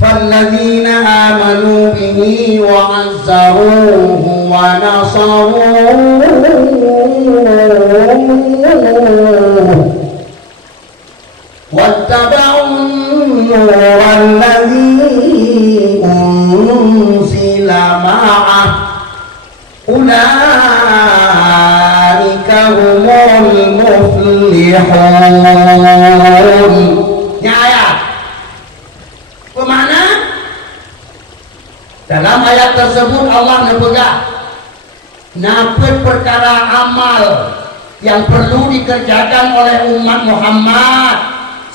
فالذين آمنوا به وعزروه ونصروه واتبعوا النور الذي أنزل معه أولئك هم المفلحون. Kemana? Dalam ayat tersebut Allah menegaskan napet perkara amal yang perlu dikerjakan oleh umat Muhammad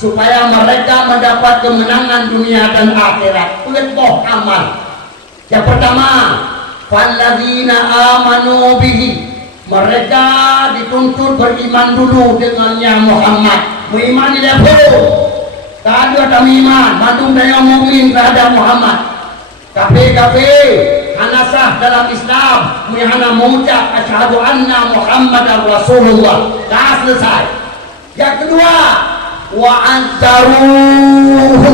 supaya mereka mendapat kemenangan dunia dan akhirat. Pelepoh amal. Yang pertama, falladzina amanu bihi. Mereka dituntut beriman dulu dengannya Muhammad. Mengimani lepo. Tak ada iman, madung daya mukmin terhadap Muhammad. Kafe hanasah dalam Islam, mihana mengucap asyhadu anna Muhammadar Rasulullah. Dah selesai. Yang kedua, wa'azzaruhu.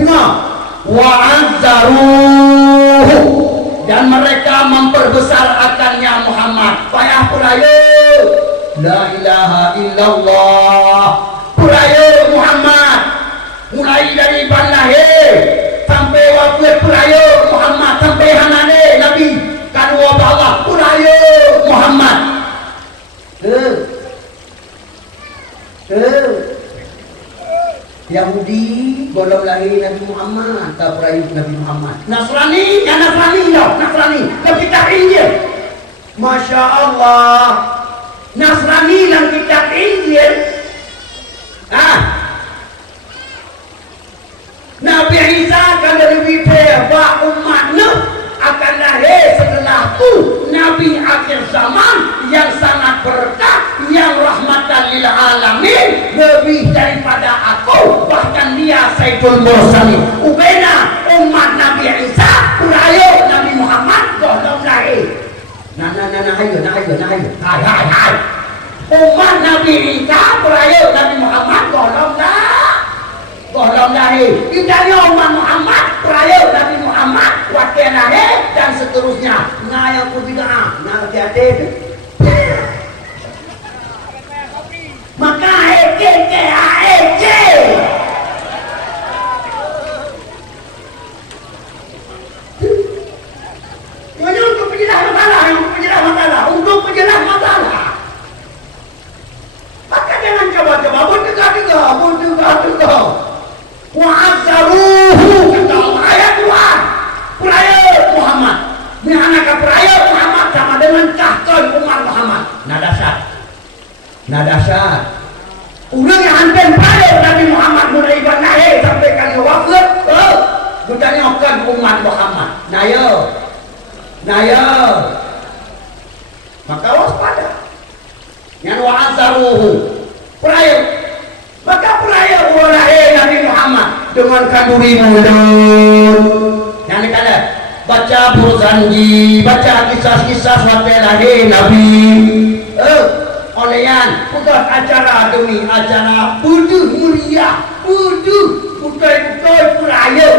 Dengar. Wa'azzaruhu. Dan mereka memperbesar akannya Muhammad. Payah puraya. La ilaha illallah. Puraya Muhammad. Mulai dari lahir sampai waktu peraya Muhammad sampai hanane Nabi kadua Allah peraya Muhammad. Yahudi belum lahir Nabi Muhammad tak peraya Nabi Muhammad. Nasrani dalam kitab Injil. Masya Allah, Nasrani dalam kitab Injil. Nabi Isa akan lebih hebat umatnya akan lahir setelah itu Nabi akhir zaman yang sangat berkah yang rahmatan lil alamin lebih daripada aku bahkan dia Sayyidul Mursalin ubena umat Nabi Isa purayo Nabi Muhammad belum lahir hai umat Nabi Isa purayo Nabi Muhammad belum lahir. Idanya umat Muhammad, peraya Nabi Muhammad, wakil lahir dan seterusnya. Nah yang berbida'ah, nah hati-hati. Maka AEC. Ini untuk penjelas masalah. Maka jangan coba-coba bertegak-tegak. Wa'azzaruhu kata Allah ayat Tuhan peraya Muhammad ini anak peraya Muhammad sama dengan cahkan umat Muhammad nadasat ulang yang hantar peraya Nabi Muhammad mulai lahir sampai kali wafat bertanyakan umat Muhammad naya maka waspada yang wa'azzaruhu peraya maka peraya lahir Nabi Muhammad dengan kanduri mulut yang dikata baca berzanji baca kisah-kisah sampai lahir Nabi olehan bukan acara demi acara buduh mulia buduh peraya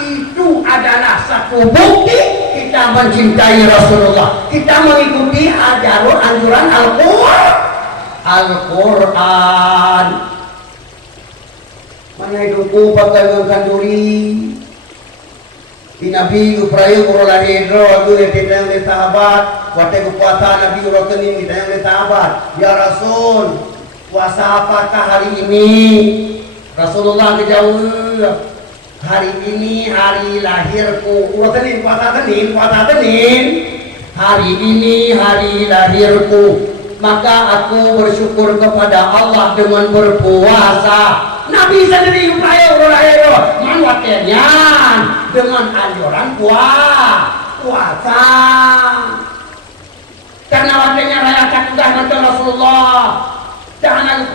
itu adalah satu bukti kita mencintai Rasulullah kita mengikuti anjuran Al-Quran mana hidupku pakai dengan duri di Nabi upraya kurola hidro aku yang tidak yang sahabat waktu puasa Nabi urokenin kita yang sahabat ya Rasul puasa apakah hari ini? Rasulullah kejauh, hari ini hari lahirku. Tenin, puasa tenin. Hari ini hari lahirku, maka aku bersyukur kepada Allah dengan berpuasa. Nabi sendiri upaya manwatnya dengan anjuran puasa. Karena waktunya raya cakdah nanti Rasulullah. Jangan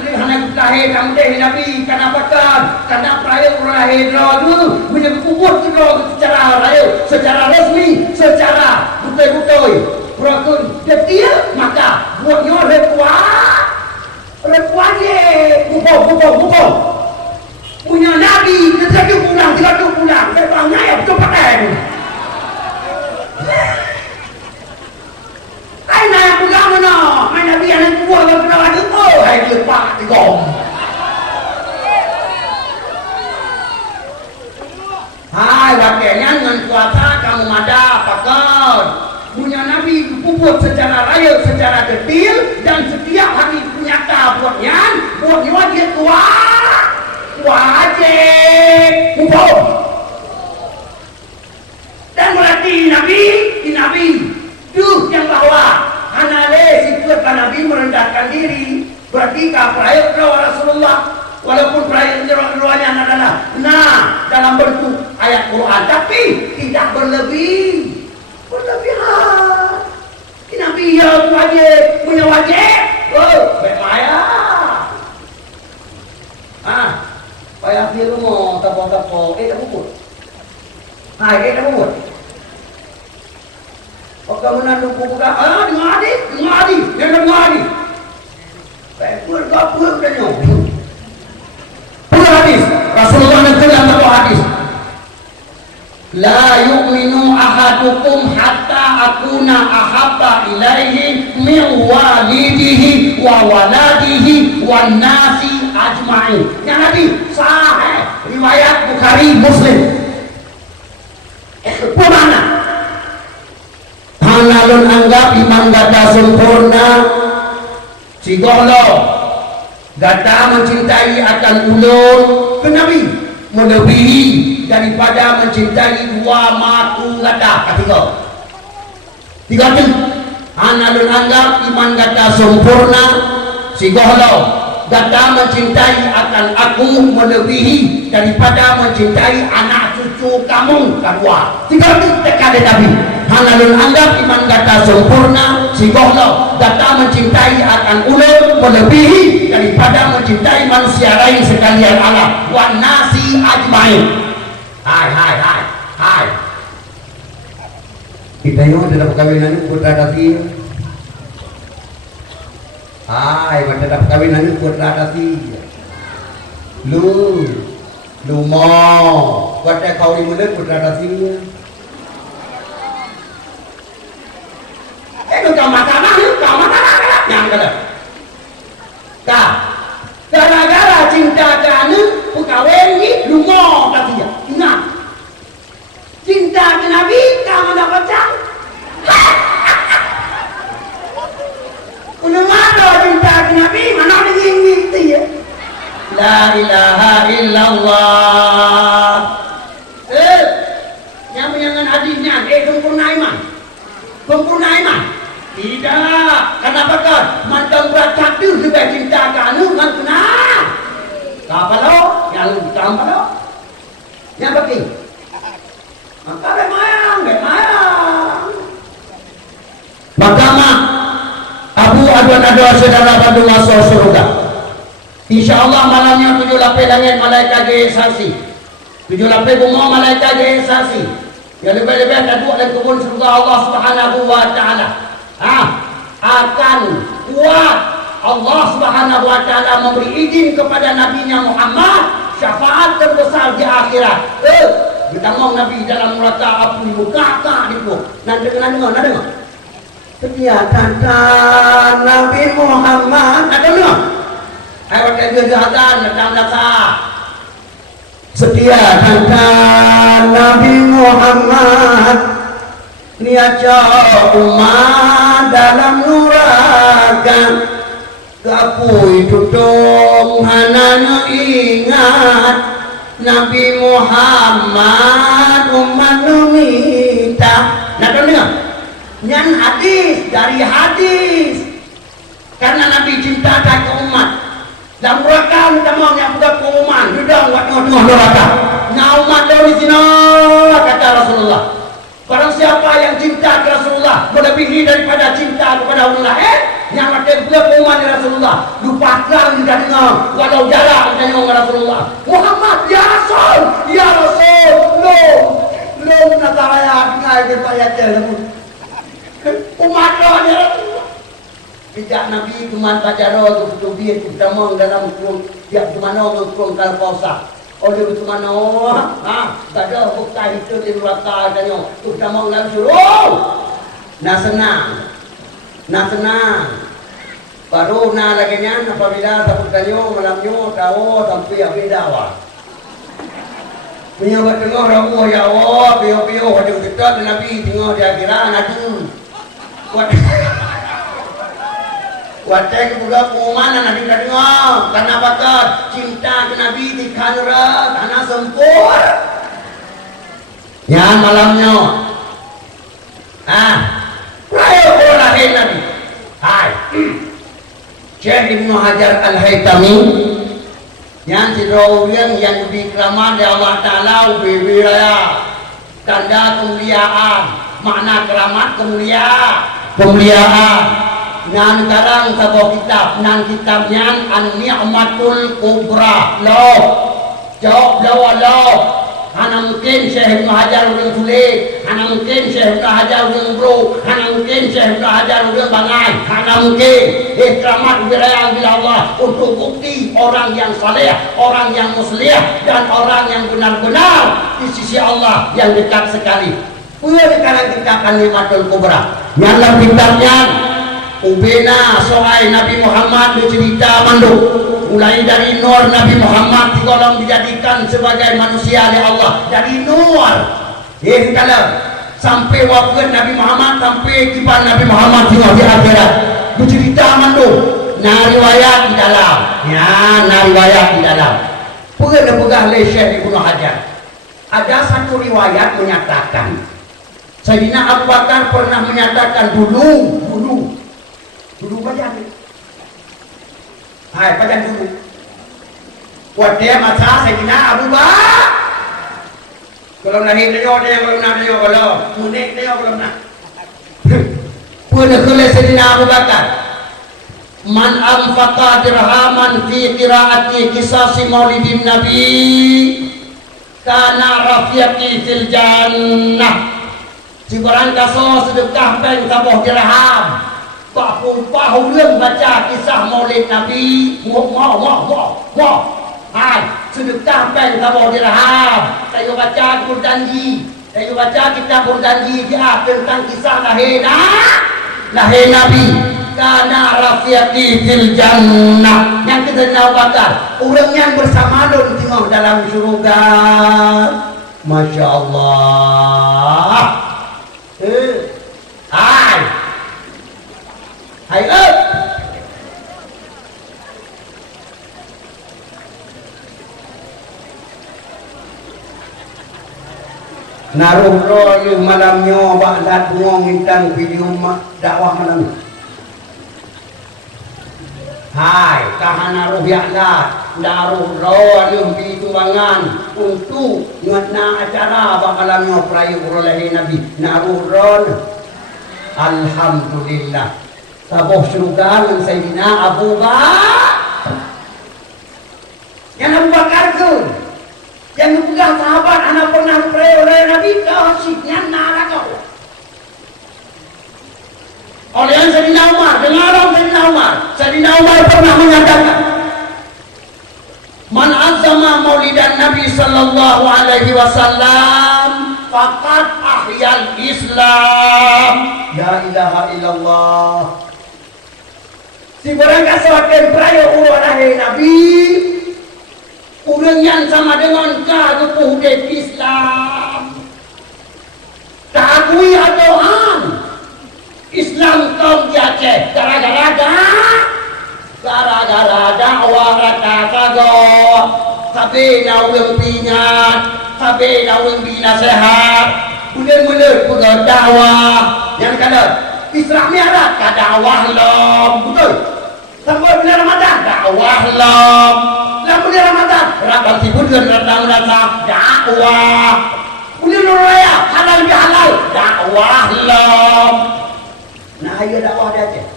lahir kamu deh Nabi. Kenapa kan? Karena perayaan lahir dulu menjadi kubur secara raya, secara resmi, secara betul-betul. Berakun dia maka buatnya rekuah je, bukau. Punya Nabi 30 bulan. Memangnya ya betul pakai. Aina yang pegang mana? Main Nabi yang kuat kalau kena ada tu. Hai lepak di gom. Hai wakilnya dengan puasa kamu ada pakai. Punya Nabi puput secara raya, secara detail dan setiap hari punya buatnya dia wajib puput. Dan berarti Nabi tuh yang bahwa anale sikut Nabi merendahkan diri. Berarti perayaan Rasulullah walaupun perayaan ruannya adalah dalam bentuk ayat Quran tapi tidak berlebihan. Nabi yang punya wajib. Baik maya. Payah dia lu mau tapo-tapo. Tak bukut. Tak bukut. Oke menandung buka. Dengar adi. Baik pur dan nyok. Pur hadis. Rasulullah nanti dalam satu hadis. La yu'minu ahadukum hatta akuna ahabba ilaihi min walidihi wa waladihi wan nasi ajma'in. Yang Nabi sahih riwayat Bukhari Muslim. Pemana? Hanalun anggap iman gata sempurna sigolo gata mencintai akan ulun ke Nabi melebihi daripada mencintai dua matu gata tiga tu. Hanalun anggap iman gata sempurna sigolo gata mencintai akan aku melebihi daripada mencintai anak cucu kamu kedua. Tiga tu tekad Nabi. Hanalun anggap iman gata sempurna sigolo gata mencintai akan ulun melebihi daripada mencintai manusia lain sekalian Allah wan nasi ajmain. Hai. Kita yang dalam perkahwinan putra dati. Hai, dalam perkahwinan putra dati. Lu mau buat kau di mulut putra dati. Kau masalah yang kata. Gara-gara cinta kamu perkahwinan ni lu mau dati. Ingat. Cinta ke Nabi kamu dapat cang. Mana cinta ke Nabi mana ingin dia. La ilaha illallah. Yang menyangan hadisnya sempurna iman. Tidak. Kenapa kan? Mantan berat satu sudah cinta kamu kan kena. Apa lo? Yang apa lo? Yang penting. Maka bemayang. Mahkamah Abu Adwa saudara pada masuk surga. InsyaAllah malamnya 7 lapis langit malaikat dia saksi. 7 lapis bunga malaikat dia saksi. Yang lebih-lebih duduk dalam kebun surga Allah Subhanahu wa taala. Akan kuat Allah Subhanahu wa taala memberi izin kepada nabinya Muhammad syafaat terbesar di akhirat. Ditanggung Nabi dalam neraka api muka itu. Nanti dengar. Setia kata Nabi Muhammad. Ada dengar? Ayat kejahatan datang neraka. Setia kata Nabi Muhammad. Niat umat dalam neraka. Kapui tutong hanana ingat Nabi Muhammad umat numita. Nah kan dengar? Nyan hadis dari hadis. Karena Nabi cinta ke umat. Dan mereka kita mau yang budak umat. Sudah buat tengah neraka. Nah umat dari sini kata Rasulullah. Barang siapa yang cinta ke Rasulullah melebihi daripada cinta kepada Allah, yang ada budak umat Rasulullah. Lupakan kita dengar walau jarak kita dengar Rasulullah. Muhammad ya Rasul, ya Rasul. Belum nak saya dengar berpayat jalan. Umat ya Rasulullah. Tidak Nabi kuman pajaro tu biar kita mau dalam kurung tiap mana kurung kalposa. Oleh itu mana tada bukta itu di neraka danyo kita mau ngan suruh. Nah senang. Baru na lagi nyan apabila sabut danyo malamnyo tahu sampai abida wa. Punya buat tengah ramu ya Allah pio wajib kita Nabi tengah di akhirat nadu. Wadah budak mana Nabi dengar karena bakal cinta ke Nabi di kanura karena sempur. Ya malamnya, raya lahir Nabi. Hai, Syekh Ibnu Hajar Al-Haytami yang sidrawiyang yang dikraman oleh Allah Taala wilayah tanda kemuliaan, makna keramat kemuliaan. Nan karang sebuah kitab, nan kitabnya An-Ni'matul Kubra. Jawab hana mungkin Syekh Ibnu Hajar udah tulis, hana mungkin Syekh Ibnu Hajar udah bro, hana mungkin Syekh Ibnu Hajar udah bangai, hana mungkin ikramat wilayah bila Allah untuk bukti orang yang saleh, orang yang muslih dan orang yang benar-benar di sisi Allah yang dekat sekali. Punya sekarang kitab An-Ni'matul Kubra. Yang dalam kitabnya Ubena soal Nabi Muhammad bercerita manduk mulai dari nur Nabi Muhammad digolong dijadikan sebagai manusia oleh Allah dari nur kalau sampai wafat Nabi Muhammad sampai kipan Nabi Muhammad di akhirat bercerita manduk riwayat di dalam riwayat di dalam pegah oleh Syekh Ibnu Hajar. Ada satu riwayat menyatakan Sayyidina Abu Bakar pernah menyatakan dulu baca baca dulu wadah masa Sayyidina Abu Bakar kalau nahi dia kalau nak dia kalau munik dia kalau nak pun oleh Sayyidina Abu Bakar man anfaqa dirhaman fi qiraati qisasi maulidin nabi kana rafiqi fil jannah. Si barang kaso sedekah pen saboh dirham Pahu รื่องbaca kisah maulid Nabi sedekah pen saboh dirham. Saya baca berjanji, saya baca kita berjanji di akhir tentang kisah lahir Nabi kana rafiqi fil jannah. Yang kita tahu bakar orang yang bersama don tengok dalam surga. Masya Allah. Hai naruh roh malamnya baklat ngong intang video dakwah malam. Hai kahan naruh yaklat naruh roh di tumbangan untuk ngena acara bakalamnya perayu oleh Nabi naruh roh. Alhamdulillah saboh surga dengan Sayyidina Abu Bakar. Yang Abu Bakar tu yang pegang sahabat anak pernah pray oleh Nabi kau siknya nara kau. Oleh Sayyidina Umar, dengar Sayyidina Umar pernah menyatakan man azama maulidan Nabi sallallahu alaihi wasallam faqad ahyal Islam. La ilaha illallah. Si barang kasawakan peraya urang Nabi urang yang sama dengan kagupuh dek Islam takui adoan Islam kaum Aceh gara-gara Habis dah orang pingat, habis dah orang bina sehat. Mula-mula pun dakwah. Yang kata Islam ni ada dakwah lom, betul? Sampai bulan Ramadan dakwah lom. Dalam bulan Ramadan berapa bulan Ramadan dakwah. Bulan raya halal bihalal dakwah lom. Nah, ayo dakwah dia aja.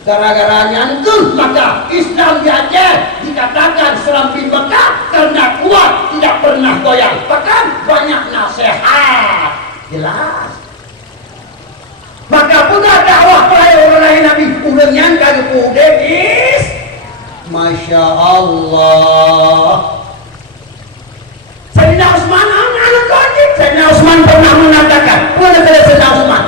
Gara-gara nyangkul maka Islam di Aceh dikatakan serambi Mekah karena kuat, tidak pernah goyang, bahkan banyak nasihat. Jelas. Maka pun dakwah peraya orang Nabi urang nyangka ke Debis. Masya Allah. Sayyidina Utsman anak kecil. Sayyidina Utsman pernah mengatakan, pada Sayyidina Utsman,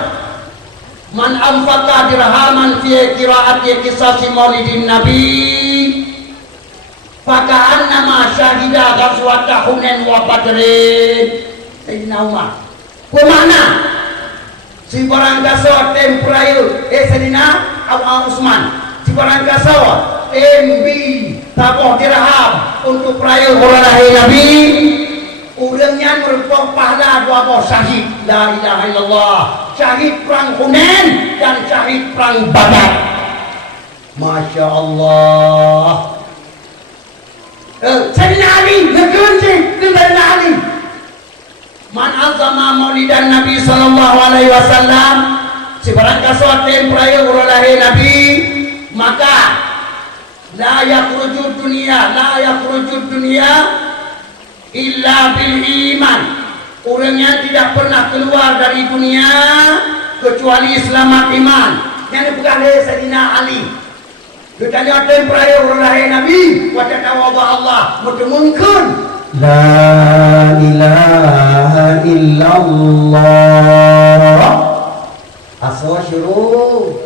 man anfaqa dirhaman fi qiraati qisasi maulidin nabi faka'annama syahida ghazwata Hunain wa Badrin. Sayyidina Umar kemana si barang kasawa temprayu Sayyidina Utsman si barang kasawa tembi tapoh dirham untuk perayu orang Nabi. Urangnya merupakan pahala dua syahid la ilaha illallah, syahid perang Hunain dan syahid perang Badar. Masya Allah. Sayyidina Ali nekunci Sayyidina Ali man azama maulidan Nabi sallallahu alaihi wasallam, sebarang kasuatin peraya urang Nabi, maka la yakhrujud dunia illa bil iman. Orangnya tidak pernah keluar dari dunia kecuali selamat iman. Yang bukan Sayyidina Ali. Katanya ada peraya orang Nabi, wajah tawabah Allah, mungkin la ilaha illallah. Aswa syuruh.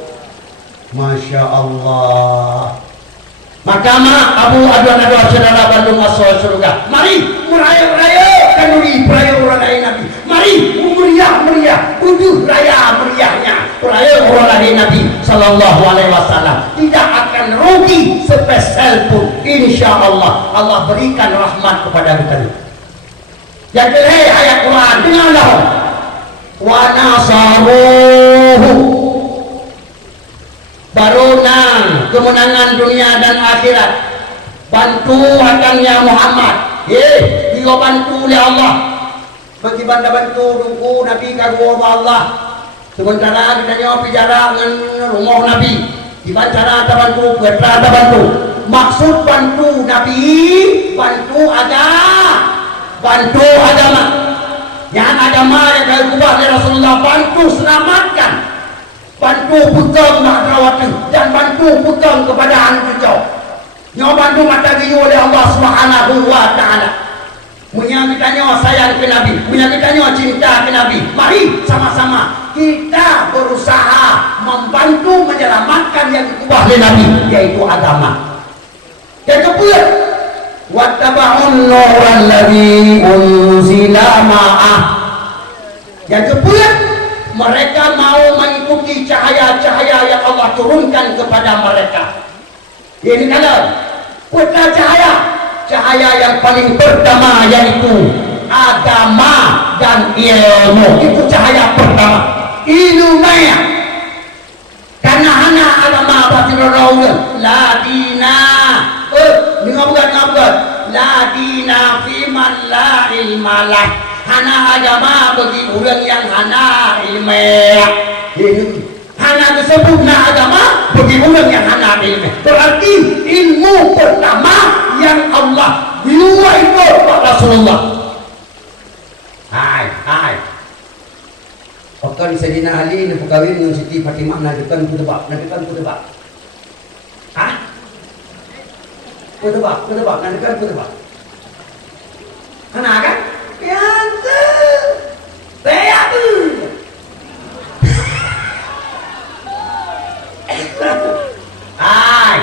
Masya Allah. Maka Abu Adwan saudara Bandung asal surga. Mari meraya-raya kanuri peraya orang Nabi. Mari meriah ujuh raya meriahnya peraya orang Nabi sallallahu alaihi wasallam. Tidak akan rugi spesial pun, insyaallah. Allah berikan rahmat kepada kita. Jadi ayat Quran dengarlah. Wa nasaruhu, baruna kemenangan dunia dan akhirat. Bantu akannya Muhammad. Dia bantu oleh Allah. Bagi banda bantu duku Nabi kagum Allah. Sementara kita nyawa bicara dengan rumah Nabi. Dibancara ada bantu, berada ada bantu. Maksud bantu Nabi, bantu agama. Yang agama yang kaya kubah oleh Rasulullah, bantu selamatkan. Bantu putang mahrawati dan bantu putang kepada anak cucu. Nyawa bantu mata giyu oleh Allah Subhanahu wa ta'ala. Punya kita nyawa sayang ke Nabi, punya kita nyawa cinta ke Nabi. Mari sama-sama kita berusaha membantu menyelamatkan yang dikubah oleh Nabi, yaitu agama. Yang kedua, wattaba'un nuran ladzi unzila ma'ah. Yang kedua, mereka mau mengikuti cahaya-cahaya yang Allah turunkan kepada mereka. Ini kalau putra cahaya yang paling pertama yaitu agama dan ilmu. Itu cahaya pertama. Ilmunya karena hanya agama batin rawul la dina. Dengar la dina fi man la ilmalah. Hana agama bagi orang yang hana ilmu. Hana disebut agama bagi orang yang hana ilmu. Berarti ilmu pertama yang Allah biuai kepada Rasulullah. Hai. Waktu Sayyidina Ali nak berkahwin dengan Siti Fatimah, nadekan ku tebak. Hah? Ku tebak, nadekan ku tebak. Hana kan? Yang tu saya tu hai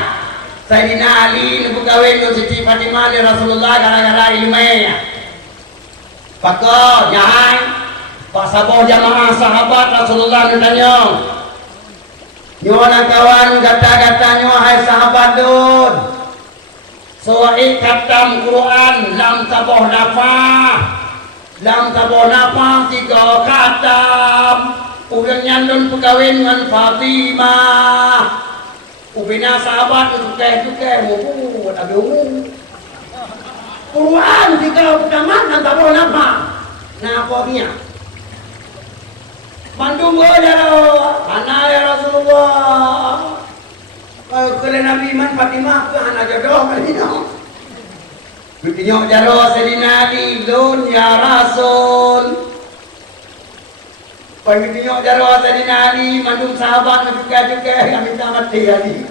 Sayyidina Ali nak berkahwin dengan Siti Fatimah dan Rasulullah gara-gara ilmunya. Pakar jangan Pak Saboh jamaah sahabat Rasulullah ditanya nyonya kawan gata-gata nyonya hai sahabat dun soai khatam Quran Quran lam taboh nafah 3 khatam. Ulang nyandon pegawin dengan Fatimah. Ubina sahabat tukeh mubut abi Quran 3 khatam lam taboh nafah. Nafahnya Bandung mana ya Rasulullah. Kalau Nabi Iman Fatimah ke anak jodoh Madinah. Bitinyok jaro Sayyidina Ali lun ya Rasul. Bitinyok jaro Sayyidina Ali mandung sahabat juga yang minta mati Ali.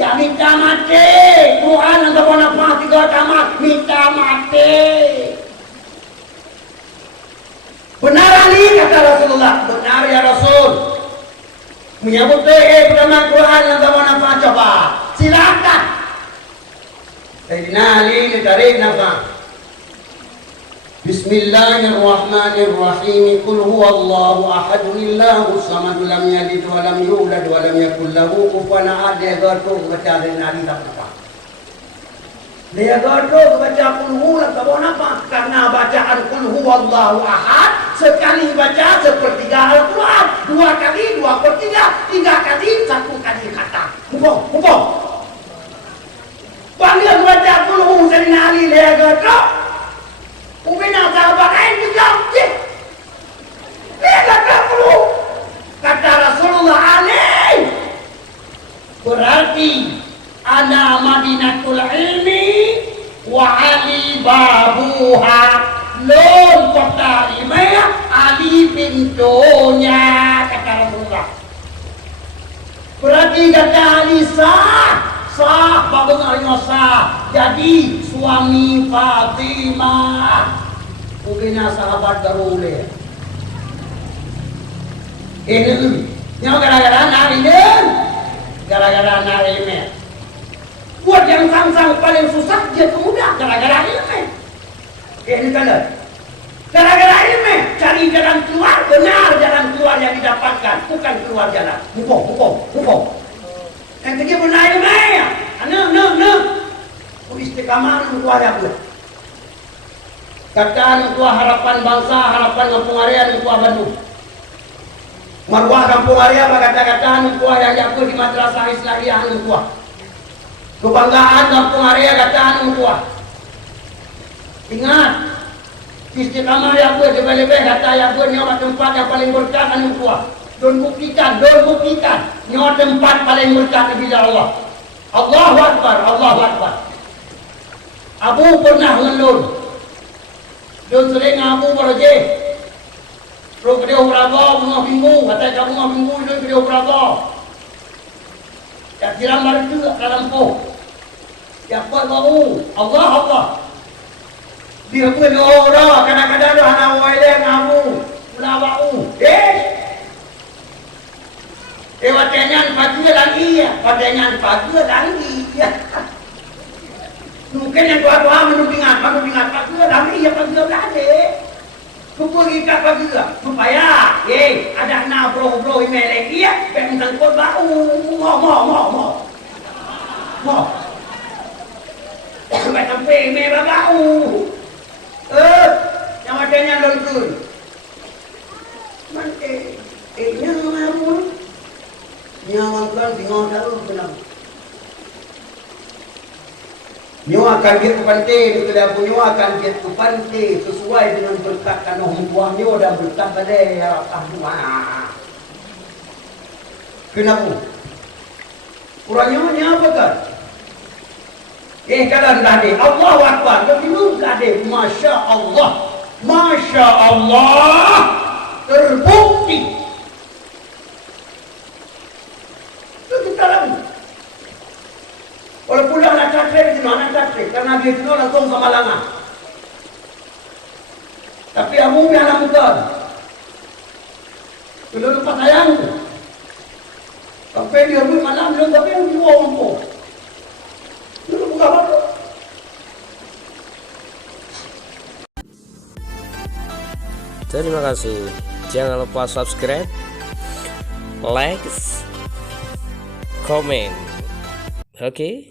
Ya minta mati. Quran yang tak pernah 3 tamat minta mati. Benar Ali kata Rasulullah. Benar ya Rasul. Menyambut pertama Quran yang tak nafah coba. Silakan. Sayyidina Ali ditarik nafah. Bismillahirrahmanirrahim. Qul huwallahu ahad Allahus samad lam yalid wa lam yulad wa lam yakul lahu kufuwan ahad. Dia gertuk baca Sayyidina Ali tak nafah. Dia gertuk baca qul hu tak nafah karena bacaan qul huwallahu ahad sekali baca sepertiga Al-Quran, 2 kali 2/3, 3 kali 1 kali kata. Hukum. Panggil baca qul Sayyidina Ali dia gertuk. Ubina sahabat lain juga. Dia gertuk qul. Kata Rasulullah Ali. Berarti ana Madinatul Ilmi wa Ali babuha. Lon kota Imaya Ali pintunya kata Rasulullah. Berarti kata Ali sah bagusnya sah jadi suami Fatimah. Mungkin sahabat teruleh. Ini gara-gara nari. Buat yang sang paling susah dia mudah gara-gara ilmu. Ini kalian. Gara-gara ilmu cari jalan keluar, benar jalan keluar yang didapatkan, bukan keluar jalan. Hukum. Yang ketiga benar ilmu ya. Istiqamah keluar ya bu. Kata keluar harapan bangsa, harapan Kampung Arya keluar Bandung. Marwah Kampung Arya kata-kata keluar yang jago di madrasah Islamiyah keluar. Kebanggaan Kampung Arya kata keluar. Ingat, istiqamah yang gue lebih-lebih kata yang gue nyawa tempat yang paling berkah anu tua. Don buktikan, nyawa tempat paling berkah di Allah. Allahu Akbar. Abu pernah ngelun. Don sering Abu beraje. Ro video berapa bunga minggu, kata kamu bunga minggu itu video berapa? Ya siram baru juga dalam po. Ya apa bau? Allah. Dia pun orang kadang-kadang lu anak waile ngamu melawau. Watenyan pagi lagi ya. Mungkin yang tua menudingan pagi lagi ya pagi lagi. Kumpul kita pagi supaya ada anak bro email lagi ya pengen kau bau mau. Sampai email bau. Yang adanya lengkul. Nyawakan tinggal dalam benang. Nyawakan dia ke pantai, tidak nyawakan dia ke pantai sesuai dengan berkat kanuh buahnya dan berkat badai ya Allah. Kenapa? Kurangnya apa kan? Kalian tadi Allahu Akbar, begitu tadi Masya Allah terbukti. Itu kita lagi. Walaupun anak cakri karena dia itu langsung sama lama. Tapi Abu yang bukan. Belum lupa sayang. Tapi dia pun malam belum tapi yang dua orang. Terima kasih. Jangan lupa subscribe, like, komen. Oke.